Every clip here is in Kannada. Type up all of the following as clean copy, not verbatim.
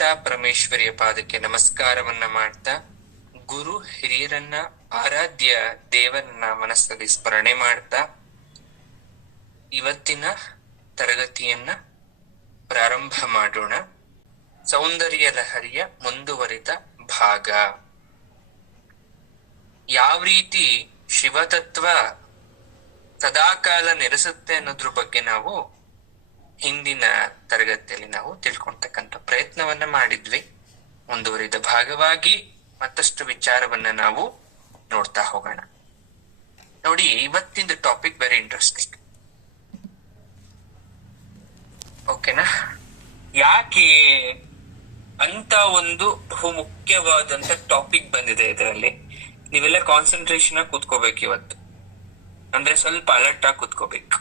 ಲಲಿತಾ ಪರಮೇಶ್ವರಿಯ ಪಾದಕ್ಕೆ ನಮಸ್ಕಾರವನ್ನ ಮಾಡ್ತಾ, ಗುರು ಹಿರಿಯರನ್ನ ಆರಾಧ್ಯ ದೇವರನ್ನ ಮನಸ್ಸಲ್ಲಿ ಸ್ಮರಣೆ ಮಾಡ್ತಾ ಇವತ್ತಿನ ತರಗತಿಯನ್ನ ಪ್ರಾರಂಭ ಮಾಡೋಣ. ಸೌಂದರ್ಯ ಲಹರಿಯ ಮುಂದುವರಿದ ಭಾಗ. ಯಾವ ರೀತಿ ಶಿವತತ್ವ ಸದಾಕಾಲ ನೆಲೆಸುತ್ತೆ ಅನ್ನೋದ್ರ ಬಗ್ಗೆ ನಾವು ಹಿಂದಿನ ತರಗತಿಯಲ್ಲಿ ನಾವು ತಿಳ್ಕೊಳ್ತಕ್ಕಂಥ ಪ್ರಯತ್ನವನ್ನ ಮಾಡಿದ್ವಿ. ಮುಂದುವರಿದ ಭಾಗವಾಗಿ ಮತ್ತಷ್ಟು ವಿಚಾರವನ್ನ ನಾವು ನೋಡ್ತಾ ಹೋಗೋಣ. ನೋಡಿ, ಇವತ್ತಿನ ಟಾಪಿಕ್ ವೆರಿ ಇಂಟ್ರೆಸ್ಟಿಂಗ್. ಓಕೆನಾ? ಯಾಕೆ ಅಂತ ಒಂದು ಬಹು ಮುಖ್ಯವಾದಂತ ಟಾಪಿಕ್ ಬಂದಿದೆ ಇದರಲ್ಲಿ. ನೀವೆಲ್ಲ ಕಾನ್ಸಂಟ್ರೇಷನ್ ಆಗಿ ಕೂತ್ಕೋಬೇಕು ಇವತ್ತು. ಅಂದ್ರೆ ಸ್ವಲ್ಪ ಅಲರ್ಟ್ ಆಗಿ ಕೂತ್ಕೋಬೇಕು.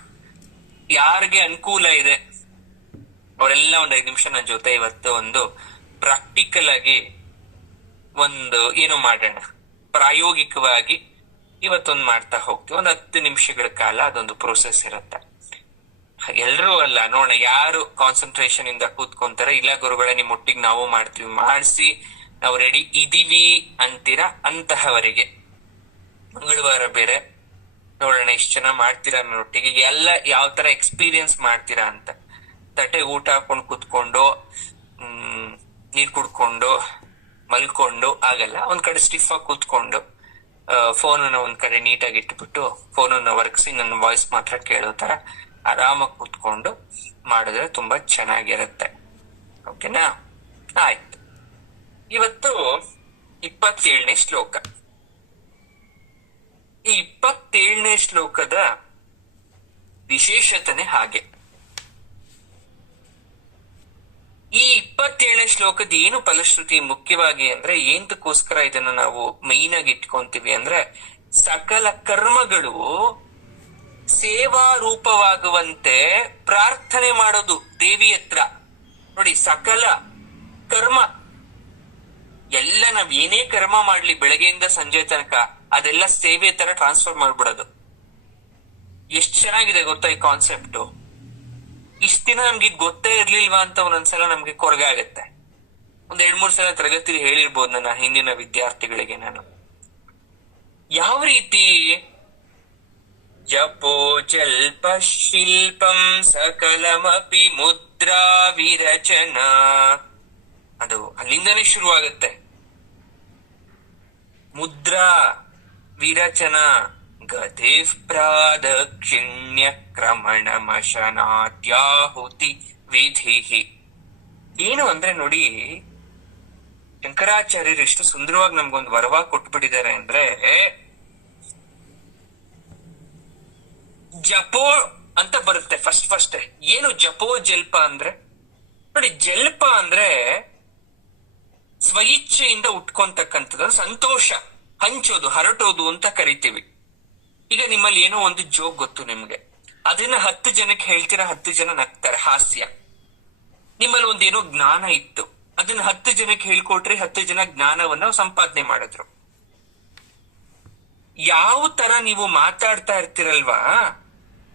ಯಾರಿಗೆ ಅನುಕೂಲ ಇದೆ ಅವರೆಲ್ಲ ಒಂದ್ 5 ನಿಮಿಷ ನನ್ನ ಜೊತೆ ಇವತ್ತು ಒಂದು ಪ್ರಾಕ್ಟಿಕಲ್ ಆಗಿ ಒಂದು ಏನೋ ಮಾಡೋಣ. ಪ್ರಾಯೋಗಿಕವಾಗಿ ಇವತ್ತೊಂದು ಮಾಡ್ತಾ ಹೋಗ್ತೀವಿ. ಒಂದು 10 ನಿಮಿಷಗಳ ಕಾಲ ಅದೊಂದು ಪ್ರೋಸೆಸ್ ಇರುತ್ತೆ. ಎಲ್ರೂ ಅಲ್ಲ, ನೋಡೋಣ ಯಾರು ಕಾನ್ಸಂಟ್ರೇಷನ್ ಇಂದ ಕೂತ್ಕೊಂತಾರೆ. ಇಲ್ಲ ಗುರುಗಳೇ, ನಿಮ್ ಒಟ್ಟಿಗೆ ನಾವು ಮಾಡ್ತೀವಿ, ಮಾಡಿಸಿ ನಾವು ರೆಡಿ ಇದೀವಿ ಅಂತೀರಾ ಅಂತಹವರಿಗೆ ಮಂಗಳವಾರ ಬೇರೆ ನೋಡೋಣ ಎಷ್ಟು ಜನ ಮಾಡ್ತೀರಾ ನನ್ನೊಟ್ಟಿಗೆ, ಎಲ್ಲ ಯಾವ ತರ ಎಕ್ಸ್ಪೀರಿಯನ್ಸ್ ಮಾಡ್ತೀರಾ ಅಂತ. ತಟ್ಟೆ ಊಟ ಹಾಕೊಂಡು ಕೂತ್ಕೊಂಡು ನೀರ್ ಕುಡ್ಕೊಂಡು ಮಲ್ಕೊಂಡು ಆಗಲ್ಲ. ಒಂದ್ ಕಡೆ ಸ್ಟಿಫ್ ಆಗಿ ಕೂತ್ಕೊಂಡು ಫೋನನ್ನ ಒಂದ್ ಕಡೆ ನೀಟಾಗಿ ಇಟ್ಬಿಟ್ಟು ಫೋನನ್ನ ವರ್ಕ್ಸಿ ನನ್ನ ವಾಯ್ಸ್ ಮಾತ್ರ ಕೇಳೋ ತರ ಆರಾಮಾಗಿ ಕೂತ್ಕೊಂಡು ಮಾಡಿದ್ರೆ ತುಂಬಾ ಚೆನ್ನಾಗಿರುತ್ತೆ. ಓಕೆನಾ? ಆಯ್ತು. ಇವತ್ತು 27ನೇ ಶ್ಲೋಕ. ಈ 27ನೇ ಶ್ಲೋಕದ ವಿಶೇಷತೆನೆ ಹಾಗೆ. ಈ 27ನೇ ಶ್ಲೋಕದ ಏನು ಫಲಶ್ರುತಿ ಮುಖ್ಯವಾಗಿ ಅಂದ್ರೆ, ಎಂತಕ್ಕೋಸ್ಕರ ಇದನ್ನ ನಾವು ಮೈನ್ ಆಗಿ ಇಟ್ಕೊಂತೀವಿ ಅಂದ್ರೆ, ಸಕಲ ಕರ್ಮಗಳು ಸೇವಾ ರೂಪವಾಗುವಂತೆ ಪ್ರಾರ್ಥನೆ ಮಾಡೋದು ದೇವಿ ಹತ್ರ. ನೋಡಿ, ಸಕಲ ಕರ್ಮ ಎಲ್ಲ ನಾವ್ ಏನೇ ಕರ್ಮ ಮಾಡ್ಲಿ ಬೆಳಗ್ಗೆಯಿಂದ ಸಂಜೆ ತನಕ ಅದೆಲ್ಲ ಸೇವೆ ತರ ಟ್ರಾನ್ಸ್ಫರ್ ಮಾಡ್ಬಿಡೋದು. ಎಷ್ಟ್ ಚೆನ್ನಾಗಿದೆ ಗೊತ್ತಾ ಈ ಕಾನ್ಸೆಪ್ಟ್. ಇಷ್ಟ ದಿನ ನಮ್ಗೆ ಇದು ಗೊತ್ತೇ ಇರ್ಲಿಲ್ವಾ ಅಂತ ಒಂದೊಂದ್ಸಲ ನಮ್ಗೆ ಕೊರಗ ಆಗತ್ತೆ. ಒಂದ್ 2-3 ಸಲ ತರಗತಿಲಿ ಹೇಳಿರ್ಬೋದು ನನ್ನ ಹಿಂದಿನ ವಿದ್ಯಾರ್ಥಿಗಳಿಗೆ ನಾನು. ಯಾವ ರೀತಿ? ಜಪೋ ಜಲ್ಪ ಶಿಲ್ಪಂ ಸಕಲಮಪಿ ಮುದ್ರಾ ವಿರಚನ. ಅದು ಅಲ್ಲಿಂದನೇ ಶುರುವಾಗುತ್ತೆ. ಮುದ್ರಾ ವಿರಚನ ಗತಿ ಪ್ರಾದಕ್ಷಿಣ್ಯ ಕ್ರಮಣ ಮಶನಾದ್ಯಾಹುತಿ ವಿಧಿ. ಏನು ಅಂದ್ರೆ ನೋಡಿ, ಶಂಕರಾಚಾರ್ಯರು ಎಷ್ಟು ಸುಂದರವಾಗಿ ನಮ್ಗೊಂದು ವರವಾಗಿ ಕೊಟ್ಬಿಟ್ಟಿದ್ದಾರೆ ಅಂದ್ರೆ, ಜಪೋ ಅಂತ ಬರುತ್ತೆ ಫಸ್ಟ್. ಏನು ಜಪೋ ಜಲ್ಪ ಅಂದ್ರೆ? ನೋಡಿ, ಜಲ್ಪ ಅಂದ್ರೆ ಸ್ವಇಚ್ಛೆಯಿಂದ ಉಟ್ಕೊಂತಕ್ಕಂಥದ್ದು, ಸಂತೋಷ ಹಂಚೋದು, ಹರಟೋದು ಅಂತ ಕರಿತೀವಿ. ಈಗ ನಿಮ್ಮಲ್ಲಿ ಏನೋ ಒಂದು ಜೋಕ್ ಗೊತ್ತು ನಿಮ್ಗೆ, ಅದನ್ನ 10 ಜನಕ್ಕೆ ಹೇಳ್ತೀರಾ, 10 ಜನ ನಗ್ತಾರೆ, ಹಾಸ್ಯ. ನಿಮ್ಮಲ್ಲಿ ಒಂದೇನೋ ಜ್ಞಾನ ಇತ್ತು, ಅದನ್ನ 10 ಜನಕ್ಕೆ ಹೇಳ್ಕೊಟ್ರಿ, 10 ಜನ ಜ್ಞಾನವನ್ನ ಸಂಪಾದನೆ ಮಾಡಿದ್ರು. ಯಾವ ತರ ನೀವು ಮಾತಾಡ್ತಾ ಇರ್ತೀರಲ್ವಾ,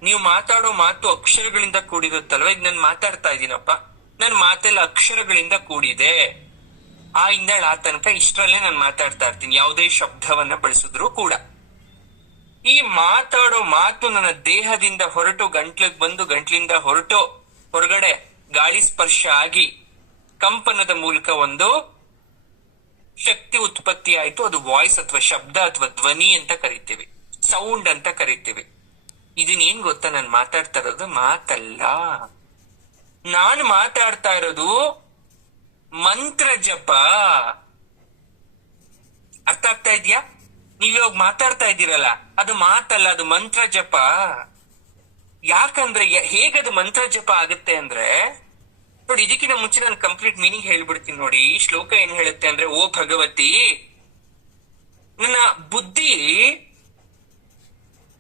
ನೀವು ಮಾತಾಡೋ ಮಾತು ಅಕ್ಷರಗಳಿಂದ ಕೂಡಿರುತ್ತಲ್ವಾ. ಈಗ ನಾನು ಮಾತಾಡ್ತಾ ಇದ್ದೀನಪ್ಪ, ನನ್ನ ಮಾತೆಲ್ಲ ಅಕ್ಷರಗಳಿಂದ ಕೂಡಿದೆ. ಆ ಇಂದ ಆ ತನಕ ಇಷ್ಟರಲ್ಲೇ ನಾನು ಮಾತಾಡ್ತಾ ಇರ್ತೀನಿ, ಯಾವುದೇ ಶಬ್ದವನ್ನ ಬಳಸಿದ್ರು ಕೂಡ. ಈ ಮಾತಾಡೋ ಮಾತು ನನ್ನ ದೇಹದಿಂದ ಹೊರಟು ಗಂಟ್ಲಿಗೆ ಬಂದು, ಗಂಟ್ಲಿಂದ ಹೊರಟು ಹೊರಗಡೆ ಗಾಳಿ ಸ್ಪರ್ಶ ಆಗಿ ಕಂಪನದ ಮೂಲಕ ಒಂದು ಶಕ್ತಿ ಉತ್ಪತ್ತಿ ಆಯ್ತು. ಅದು ವಾಯ್ಸ್ ಅಥವಾ ಶಬ್ದ ಅಥವಾ ಧ್ವನಿ ಅಂತ ಕರಿತೀವಿ, ಸೌಂಡ್ ಅಂತ ಕರಿತೀವಿ. ಇದನ್ನೇನ್ ಗೊತ್ತಾ, ನಾನು ಮಾತಾಡ್ತಾ ಇರೋದು ಮಾತಲ್ಲ. ನಾನು ಮಾತಾಡ್ತಾ ಇರೋದು ಮಂತ್ರ ಜಪ. ಅರ್ಥ ಆಗ್ತಾ ಇದ್ಯಾ? ನೀವ್ ಇವಾಗ ಮಾತಾಡ್ತಾ ಇದ್ದೀರಲ್ಲ, ಅದು ಮಾತಲ್ಲ, ಅದು ಮಂತ್ರ ಜಪ. ಯಾಕಂದ್ರೆ ಹೇಗದು ಮಂತ್ರ ಜಪ ಆಗುತ್ತೆ ಅಂದ್ರೆ, ನೋಡಿ, ಇದಕ್ಕಿಂತ ಮುಂಚೆ ನಾನು ಕಂಪ್ಲೀಟ್ ಮೀನಿಂಗ್ ಹೇಳ್ಬಿಡ್ತೀನಿ. ನೋಡಿ, ಈ ಶ್ಲೋಕ ಏನ್ ಹೇಳುತ್ತೆ ಅಂದ್ರೆ, ಓ ಭಗವತಿ, ನನ್ನ ಬುದ್ಧಿ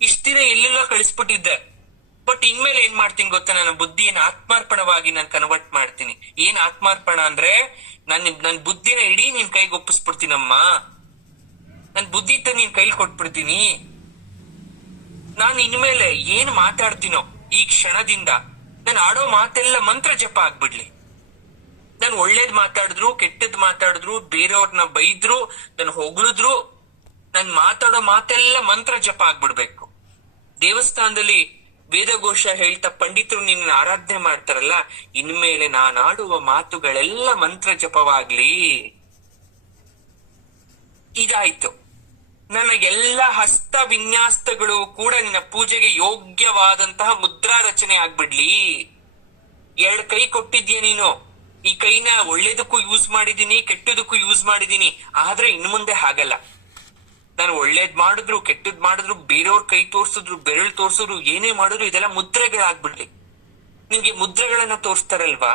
ಇಷ್ಟ ದಿನ ಎಲ್ಲೆಲ್ಲ ಕಳಿಸ್ಬಿಟ್ಟಿದ್ದೆ, ಬಟ್ ಇನ್ಮೇಲೆ ಏನ್ ಮಾಡ್ತೀನಿ ಗೊತ್ತಾ, ನನ್ನ ಬುದ್ಧಿಯನ್ನು ಆತ್ಮಾರ್ಪಣವಾಗಿ ನಾನು ಕನ್ವರ್ಟ್ ಮಾಡ್ತೀನಿ. ಏನ್ ಆತ್ಮಾರ್ಪಣ ಅಂದ್ರೆ, ನನ್ ಬುದ್ಧಿನ ಇಡೀ ನಿನ್ ಕೈಗೆ ಒಪ್ಪಿಸ್ಬಿಡ್ತೀನಮ್ಮ. ನನ್ ಬುದ್ಧಿ ನೀನ್ ಕೈಲಿ ಕೊಟ್ಬಿಡ್ತೀನಿ. ನಾನು ಇನ್ಮೇಲೆ ಏನ್ ಮಾತಾಡ್ತೀನೋ ಈ ಕ್ಷಣದಿಂದ ನಾನು ಆಡೋ ಮಾತೆಲ್ಲ ಮಂತ್ರ ಜಪ ಆಗ್ಬಿಡ್ಲಿ. ನಾನು ಒಳ್ಳೇದ್ ಮಾತಾಡಿದ್ರು ಕೆಟ್ಟದ್ ಮಾತಾಡಿದ್ರು, ಬೇರೆಯವ್ರನ್ನ ಬೈದ್ರು, ನಾನು ಹೊಗಳಿದ್ರು, ನನ್ ಮಾತಾಡೋ ಮಾತೆಲ್ಲ ಮಂತ್ರ ಜಪ ಆಗ್ಬಿಡ್ಬೇಕು. ದೇವಸ್ಥಾನದಲ್ಲಿ ವೇದಘೋಷ ಹೇಳ್ತಾ ಪಂಡಿತರು ನಿನ್ನ ಆರಾಧನೆ ಮಾಡ್ತಾರಲ್ಲ, ಇನ್ಮೇಲೆ ನಾನಾಡುವ ಮಾತುಗಳೆಲ್ಲ ಮಂತ್ರ ಜಪವಾಗ್ಲಿ. ಇದಾಯ್ತು. ನನ್ನ ಎಲ್ಲ ಹಸ್ತ ವಿನ್ಯಾಸಗಳು ಕೂಡ ನಿನ್ನ ಪೂಜೆಗೆ ಯೋಗ್ಯವಾದಂತಹ ಮುದ್ರಾ ರಚನೆ ಆಗ್ಬಿಡ್ಲಿ. 2 ಕೈ ಕೊಟ್ಟಿದ್ಯ ನೀನು. ಈ ಕೈನ ಒಳ್ಳೇದಕ್ಕೂ ಯೂಸ್ ಮಾಡಿದೀನಿ, ಕೆಟ್ಟದಕ್ಕೂ ಯೂಸ್ ಮಾಡಿದೀನಿ. ಆದ್ರೆ ಇನ್ನು ಮುಂದೆ ಹಾಗಲ್ಲ. ನಾನು ಒಳ್ಳೇದ್ ಮಾಡಿದ್ರು ಕೆಟ್ಟದ್ ಮಾಡಿದ್ರು, ಬೇರೆಯವ್ರ ಕೈ ತೋರ್ಸಿದ್ರು ಬೆರಳು ತೋರ್ಸಿದ್ರು, ಏನೇ ಮಾಡಿದ್ರು ಇದೆಲ್ಲ ಮುದ್ರೆಗಳಾಗ್ಬಿಡ್ಲಿ. ನಿನ್ಗೆ ಮುದ್ರೆಗಳನ್ನ ತೋರಿಸ್ತಾರಲ್ವಾ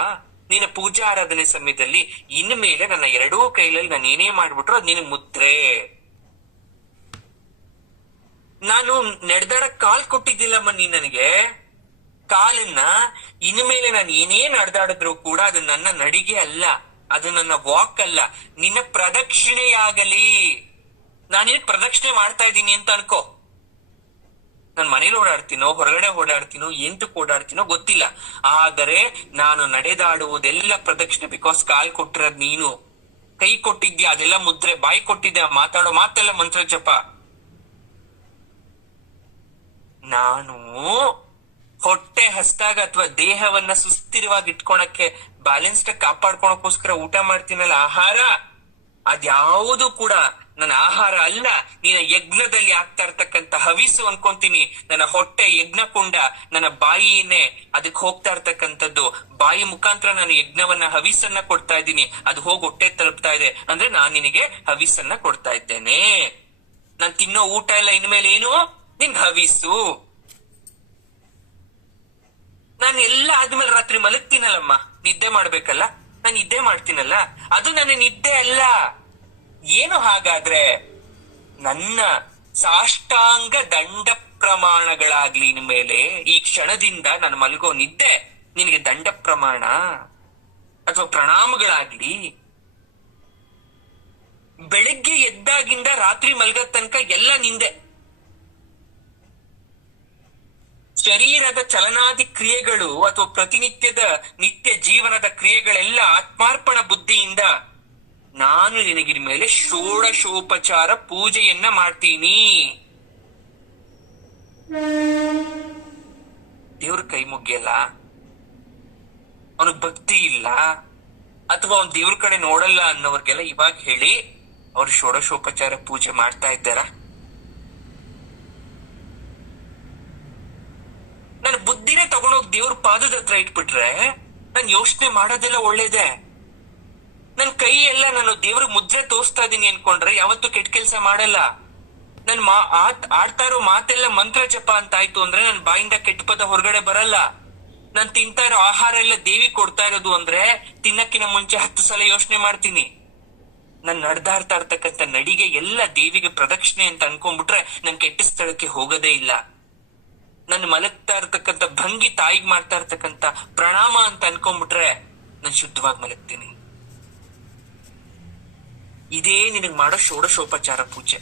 ನಿನ್ನ ಪೂಜಾ ಆರಾಧನೆ ಸಮಯದಲ್ಲಿ, ಇನ್ನು ಮೇಲೆ ನನ್ನ 2 ಕೈಲಲ್ಲಿ ನಾನು ಏನೇ ಮಾಡ್ಬಿಟ್ರು ಅದ್ ನಿನ್ ಮುದ್ರೆ. ನಾನು ನಡೆದಾಡಕ್ ಕಾಲ್ ಕೊಟ್ಟಿದ್ದಿಲ್ಲಮ್ಮ ನೀ ನನಗೆ. ಕಾಲನ್ನ ಇನ್ನು ಮೇಲೆ ನಾನು ಏನೇ ನಡೆದಾಡಿದ್ರು ಕೂಡ ಅದು ನನ್ನ ನಡಿಗೆ ಅಲ್ಲ, ಅದು ನನ್ನ ವಾಕ್ ಅಲ್ಲ, ನಿನ್ನ ಪ್ರದಕ್ಷಿಣೆಯಾಗಲಿ. ನಾನಿನ್ ಪ್ರದಕ್ಷಿಣೆ ಮಾಡ್ತಾ ಇದ್ದೀನಿ ಅಂತ ಅನ್ಕೋ. ನಾನು ಮನೇಲಿ ಓಡಾಡ್ತೀನೋ ಹೊರಗಡೆ ಓಡಾಡ್ತೀನೋ ಎಂತಕ್ಕೆ ಓಡಾಡ್ತೀನೋ ಗೊತ್ತಿಲ್ಲ, ಆದರೆ ನಾನು ನಡೆದಾಡುವುದೆಲ್ಲ ಪ್ರದಕ್ಷಿಣೆ. ಬಿಕಾಸ್ ಕಾಲ್ ಕೊಟ್ಟಿರೋದ್ ನೀನು, ಕೈ ಕೊಟ್ಟಿದ್ಯಾ ಅದೆಲ್ಲ ಮುದ್ರೆ, ಬಾಯಿ ಕೊಟ್ಟಿದ್ಯಾ ಮಾತಾಡೋ ಮಾತೆಲ್ಲ ಮಂತ್ರ ಜಪ. ನಾನು ಹೊಟ್ಟೆ ಹಸ್ದಾಗ ಅಥವಾ ದೇಹವನ್ನ ಸುಸ್ಥಿರವಾಗಿ ಇಟ್ಕೊಳಕ್ಕೆ, ಬ್ಯಾಲೆನ್ಸ್ಡ್ ಕಾಪಾಡ್ಕೊಳಕೋಸ್ಕರ ಊಟ ಮಾಡ್ತೀನಲ್ಲ ಆಹಾರ, ಅದ್ಯಾವುದು ಕೂಡ ನನ್ನ ಆಹಾರ ಅಲ್ಲ, ನಿನ್ನ ಯಜ್ಞದಲ್ಲಿ ಆಗ್ತಾ ಇರ್ತಕ್ಕಂಥ ಹವಿಸು ಅನ್ಕೊಂತೀನಿ. ನನ್ನ ಹೊಟ್ಟೆ ಯಜ್ಞ ಕುಂಡ, ನನ್ನ ಬಾಯಿನೇ ಅದಕ್ಕೆ ಹೋಗ್ತಾ ಇರ್ತಕ್ಕಂಥದ್ದು. ಬಾಯಿ ಮುಖಾಂತರ ನಾನು ಯಜ್ಞವನ್ನ ಹವಿಸನ್ನ ಕೊಡ್ತಾ ಇದ್ದೀನಿ, ಅದು ಹೋಗಿ ಹೊಟ್ಟೆ ತಲುಪ್ತಾ ಇದೆ ಅಂದ್ರೆ ನಾನು ನಿನಗೆ ಹವಿಸನ್ನ ಕೊಡ್ತಾ ಇದ್ದೇನೆ. ನಾನ್ ತಿನ್ನೋ ಊಟ ಎಲ್ಲ ಇನ್ಮೇಲೆ ಏನು, ನಿಂಗ್ ಹವಿಸು. ನಾನು ಎಲ್ಲ ಆದ್ಮೇಲೆ ರಾತ್ರಿ ಮಲಗ್ತೀನಲ್ಲಮ್ಮ, ನಿದ್ದೆ ಮಾಡ್ಬೇಕಲ್ಲ, ನಾನು ನಿದ್ದೆ ಮಾಡ್ತೀನಲ್ಲ, ಅದು ನನ್ನ ನಿದ್ದೆ ಅಲ್ಲ. ಏನು ಹಾಗಾದ್ರೆ? ನನ್ನ ಸಾಷ್ಟಾಂಗ ದಂಡ ಪ್ರಮಾಣಗಳಾಗ್ಲಿ ಇನ್ಮೇಲೆ. ಈ ಕ್ಷಣದಿಂದ ನಾನು ಮಲಗೋ ನಿದ್ದೆ ನಿನಗೆ ದಂಡ ಪ್ರಮಾಣ ಅಥವಾ ಪ್ರಣಾಮಗಳಾಗ್ಲಿ. ಬೆಳಿಗ್ಗೆ ಎದ್ದಾಗಿಂದ ರಾತ್ರಿ ಮಲಗೋ ತನಕ ಎಲ್ಲ ನಿಂದೆ. ಶರೀರದ ಚಲನಾದಿ ಕ್ರಿಯೆಗಳು ಅಥವಾ ಪ್ರತಿನಿತ್ಯದ ನಿತ್ಯ ಜೀವನದ ಕ್ರಿಯೆಗಳೆಲ್ಲ ಆತ್ಮಾರ್ಪಣ ಬುದ್ಧಿಯಿಂದ ನಾನು ನಿನಗಿನ ಮೇಲೆ ಷೋಡಶೋಪಚಾರ ಪೂಜೆಯನ್ನ ಮಾಡ್ತೀನಿ. ದೇವ್ರ ಕೈ ಮುಗಿಯಲ್ಲ, ಅವನಿಗೆ ಭಕ್ತಿ ಇಲ್ಲ ಅಥವಾ ಅವ್ನ್ ದೇವ್ರ ಕಡೆ ನೋಡಲ್ಲ ಅನ್ನೋರ್ಗೆಲ್ಲ ಇವಾಗ ಹೇಳಿ ಅವ್ರು ಷೋಡಶೋಪಚಾರ ಪೂಜೆ ಮಾಡ್ತಾ ಇದ್ದಾರ? ನನ್ನ ಬುದ್ಧಿನೇ ತಗೊಂಡೋಗಿ ದೇವ್ರ ಪಾದದ ಹತ್ರ ಇಟ್ಬಿಟ್ರೆ ನಾನು ಯೋಚನೆ ಮಾಡೋದೆಲ್ಲ ಒಳ್ಳೇದೆ. ನನ್ ಕೈ ಎಲ್ಲ ನಾನು ದೇವ್ರ ಮುದ್ರೆ ತೋರಿಸ್ತಾ ಇದೀನಿ ಅನ್ಕೊಂಡ್ರೆ ಯಾವತ್ತೂ ಕೆಟ್ಟ ಕೆಲ್ಸ ಮಾಡಲ್ಲ. ನನ್ ಆಡ್ತಾ ಇರೋ ಮಾತೆಲ್ಲ ಮಂತ್ರ ಜಪ ಅಂತ ಆಯ್ತು ಅಂದ್ರೆ ನನ್ ಬಾಯಿಂದ ಕೆಟ್ಟ ಪದ ಹೊರಗಡೆ ಬರಲ್ಲ. ನಾನ್ ತಿಂತಾ ಇರೋ ಆಹಾರ ಎಲ್ಲ ದೇವಿ ಕೊಡ್ತಾ ಇರೋದು ಅಂದ್ರೆ ತಿನ್ನಕ್ಕಿನ ಮುಂಚೆ 10 ಸಲ ಯೋಚನೆ ಮಾಡ್ತೀನಿ. ನಾನ್ ನಡೆದಾಡ್ತಾ ಇರ್ತಕ್ಕಂಥ ನಡಿಗೆ ಎಲ್ಲ ದೇವಿಗೆ ಪ್ರದಕ್ಷಿಣೆ ಅಂತ ಅನ್ಕೊಂಡ್ಬಿಟ್ರೆ ನನ್ ಕೆಟ್ಟ ಸ್ಥಳಕ್ಕೆ ಹೋಗೋದೇ ಇಲ್ಲ. ನನ್ ಮಲಗ್ತಾ ಇರ್ತಕ್ಕಂಥ ಭಂಗಿ ತಾಯಿಗ್ ಮಾಡ್ತಾ ಇರ್ತಕ್ಕಂಥ ಪ್ರಣಾಮ ಅಂತ ಅನ್ಕೊಂಡ್ಬಿಟ್ರೆ ನಾನ್ ಶುದ್ಧವಾಗಿ ಮಲಗ್ತೀನಿ. ಇದೇ ನಿನಗ್ ಮಾಡೋ ಷೋಡಶೋಪಚಾರ ಪೂಜೆ.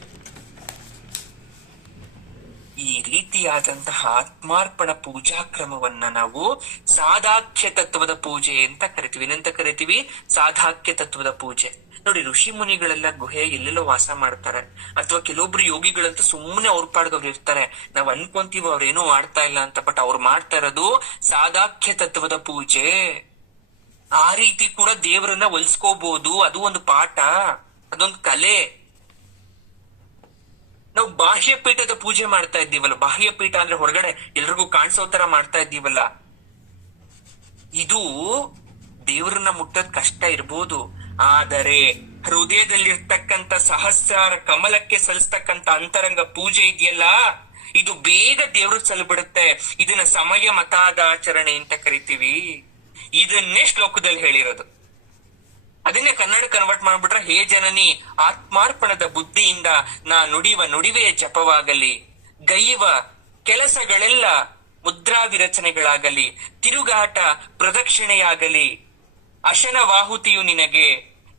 ಈ ರೀತಿಯಾದಂತಹ ಆತ್ಮಾರ್ಪಣ ಪೂಜಾ ಕ್ರಮವನ್ನ ನಾವು ಸಾಧಾಕ್ಯ ತತ್ವದ ಪೂಜೆ ಅಂತ ಕರಿತೀವಿ. ಏನಂತ ಕರಿತೀವಿ? ಸಾಧಾಕ್ಯ ತತ್ವದ ಪೂಜೆ. ನೋಡಿ, ಋಷಿ ಮುನಿಗಳೆಲ್ಲ ಗುಹೆ ಎಲ್ಲೆಲ್ಲೋ ವಾಸ ಮಾಡ್ತಾರೆ, ಅಥವಾ ಕೆಲವೊಬ್ರು ಯೋಗಿಗಳಂತೂ ಸುಮ್ಮನೆ ಅವ್ರ ಪಾಡ್ಗೆ ಅವ್ರು ಇರ್ತಾರೆ. ನಾವ್ ಅನ್ಕೊಂತೀವಿ ಅವ್ರೇನೋ ಮಾಡ್ತಾ ಇಲ್ಲ ಅಂತ, ಬಟ್ ಅವ್ರು ಮಾಡ್ತಾ ಇರೋದು ಸಾಧಾಕ್ಯ ತತ್ವದ ಪೂಜೆ. ಆ ರೀತಿ ಕೂಡ ದೇವರನ್ನ ಒಲಿಸ್ಕೋಬಹುದು. ಅದು ಒಂದು ಪಾಠ, ಅದೊಂದು ಕಲೆ. ನಾವು ಬಾಹ್ಯ ಪೀಠದ ಪೂಜೆ ಮಾಡ್ತಾ ಇದ್ದೀವಲ್ಲ, ಬಾಹ್ಯ ಪೀಠ ಅಂದ್ರೆ ಹೊರಗಡೆ ಎಲ್ರಿಗೂ ಕಾಣಿಸೋ ತರ ಮಾಡ್ತಾ ಇದ್ದೀವಲ್ಲ, ಇದು ದೇವ್ರನ್ನ ಮುಟ್ಟೋದ್ ಕಷ್ಟ ಇರ್ಬೋದು, ಆದರೆ ಹೃದಯದಲ್ಲಿರ್ತಕ್ಕಂಥ ಸಹಸ್ರಾರ ಕಮಲಕ್ಕೆ ಸಲ್ಲಿಸ್ತಕ್ಕಂಥ ಅಂತರಂಗ ಪೂಜೆ ಇದೆಯಲ್ಲ, ಇದು ಬೇಗ ದೇವ್ರ ಸಲ್ಬಿಡುತ್ತೆ. ಇದನ್ನ ಸಮಯ ಮತಾದಾಚರಣೆ ಅಂತ ಕರಿತೀವಿ. ಇದನ್ನೇ ಶ್ಲೋಕದಲ್ಲಿ ಹೇಳಿರೋದು. ಅದನ್ನೇ ಕನ್ನಡ ಕನ್ವರ್ಟ್ ಮಾಡ್ಬಿಟ್ರೆ, ಹೇ ಜನನಿ, ಆತ್ಮಾರ್ಪಣದ ಬುದ್ಧಿಯಿಂದ ನಾ ನುಡಿವ ನುಡಿವೆಯ ಜಪವಾಗಲಿ, ಗೈವ ಕೆಲಸಗಳೆಲ್ಲ ಮುದ್ರಾ ವಿರಚನೆಗಳಾಗಲಿ, ತಿರುಗಾಟ ಪ್ರದಕ್ಷಿಣೆಯಾಗಲಿ, ಅಶನ ವಾಹುತಿಯು ನಿನಗೆ,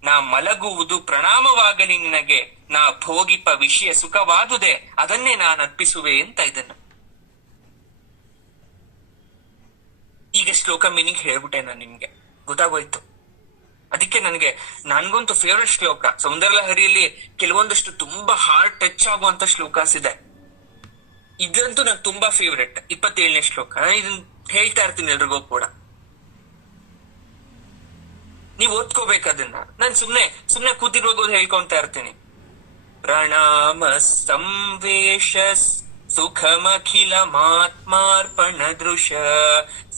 ನಾ ಮಲಗುವುದು ಪ್ರಣಾಮವಾಗಲಿ ನಿನಗೆ, ನಾ ಭೋಗಿಪ ವಿಷಯ ಸುಖವಾದುದೆ ಅದನ್ನೇ ನಾನು ಅರ್ಪಿಸುವೆ ಅಂತ ಇದನ್ನು. ಈಗ ಶ್ಲೋಕ ಮೀನಿಂಗ್ ಹೇಳ್ಬಿಟ್ಟೆ ನಾನು, ನಿಮ್ಗೆ ಗೊತ್ತಾಗೋಯ್ತು. ಅದಕ್ಕೆ ನನ್ಗಂತೂ ಫೇವ್ರೆಟ್ ಶ್ಲೋಕ ಸೌಂದರ್ಯಲಹರಿಯಲ್ಲಿ ಕೆಲವೊಂದಷ್ಟು ತುಂಬಾ ಹಾರ್ಟ್ ಟಚ್ ಆಗುವಂತ ಶ್ಲೋಕಾಸ್ ಇದೆ. ಇದಂತೂ ನಂಗೆ ತುಂಬಾ ಫೇವ್ರೆಟ್. 27ನೇ ಶ್ಲೋಕ. ಇದನ್ನ ಹೇಳ್ತಾ ಇರ್ತೀನಿ ಎಲ್ರಿಗೂ ಕೂಡ, ನೀವ್ ಓದ್ಕೋಬೇಕು ಅದನ್ನ. ನಾನ್ ಸುಮ್ನೆ ಕೂತಿರುವಾಗ ಹೇಳ್ಕೊಂತ ಇರ್ತೀನಿ. ಪ್ರಣಾಮ ಸಂವೇಶ ಸುಖಮಖಿಲಮಾತ್ಮಾರ್ಪಣ ದೃಶ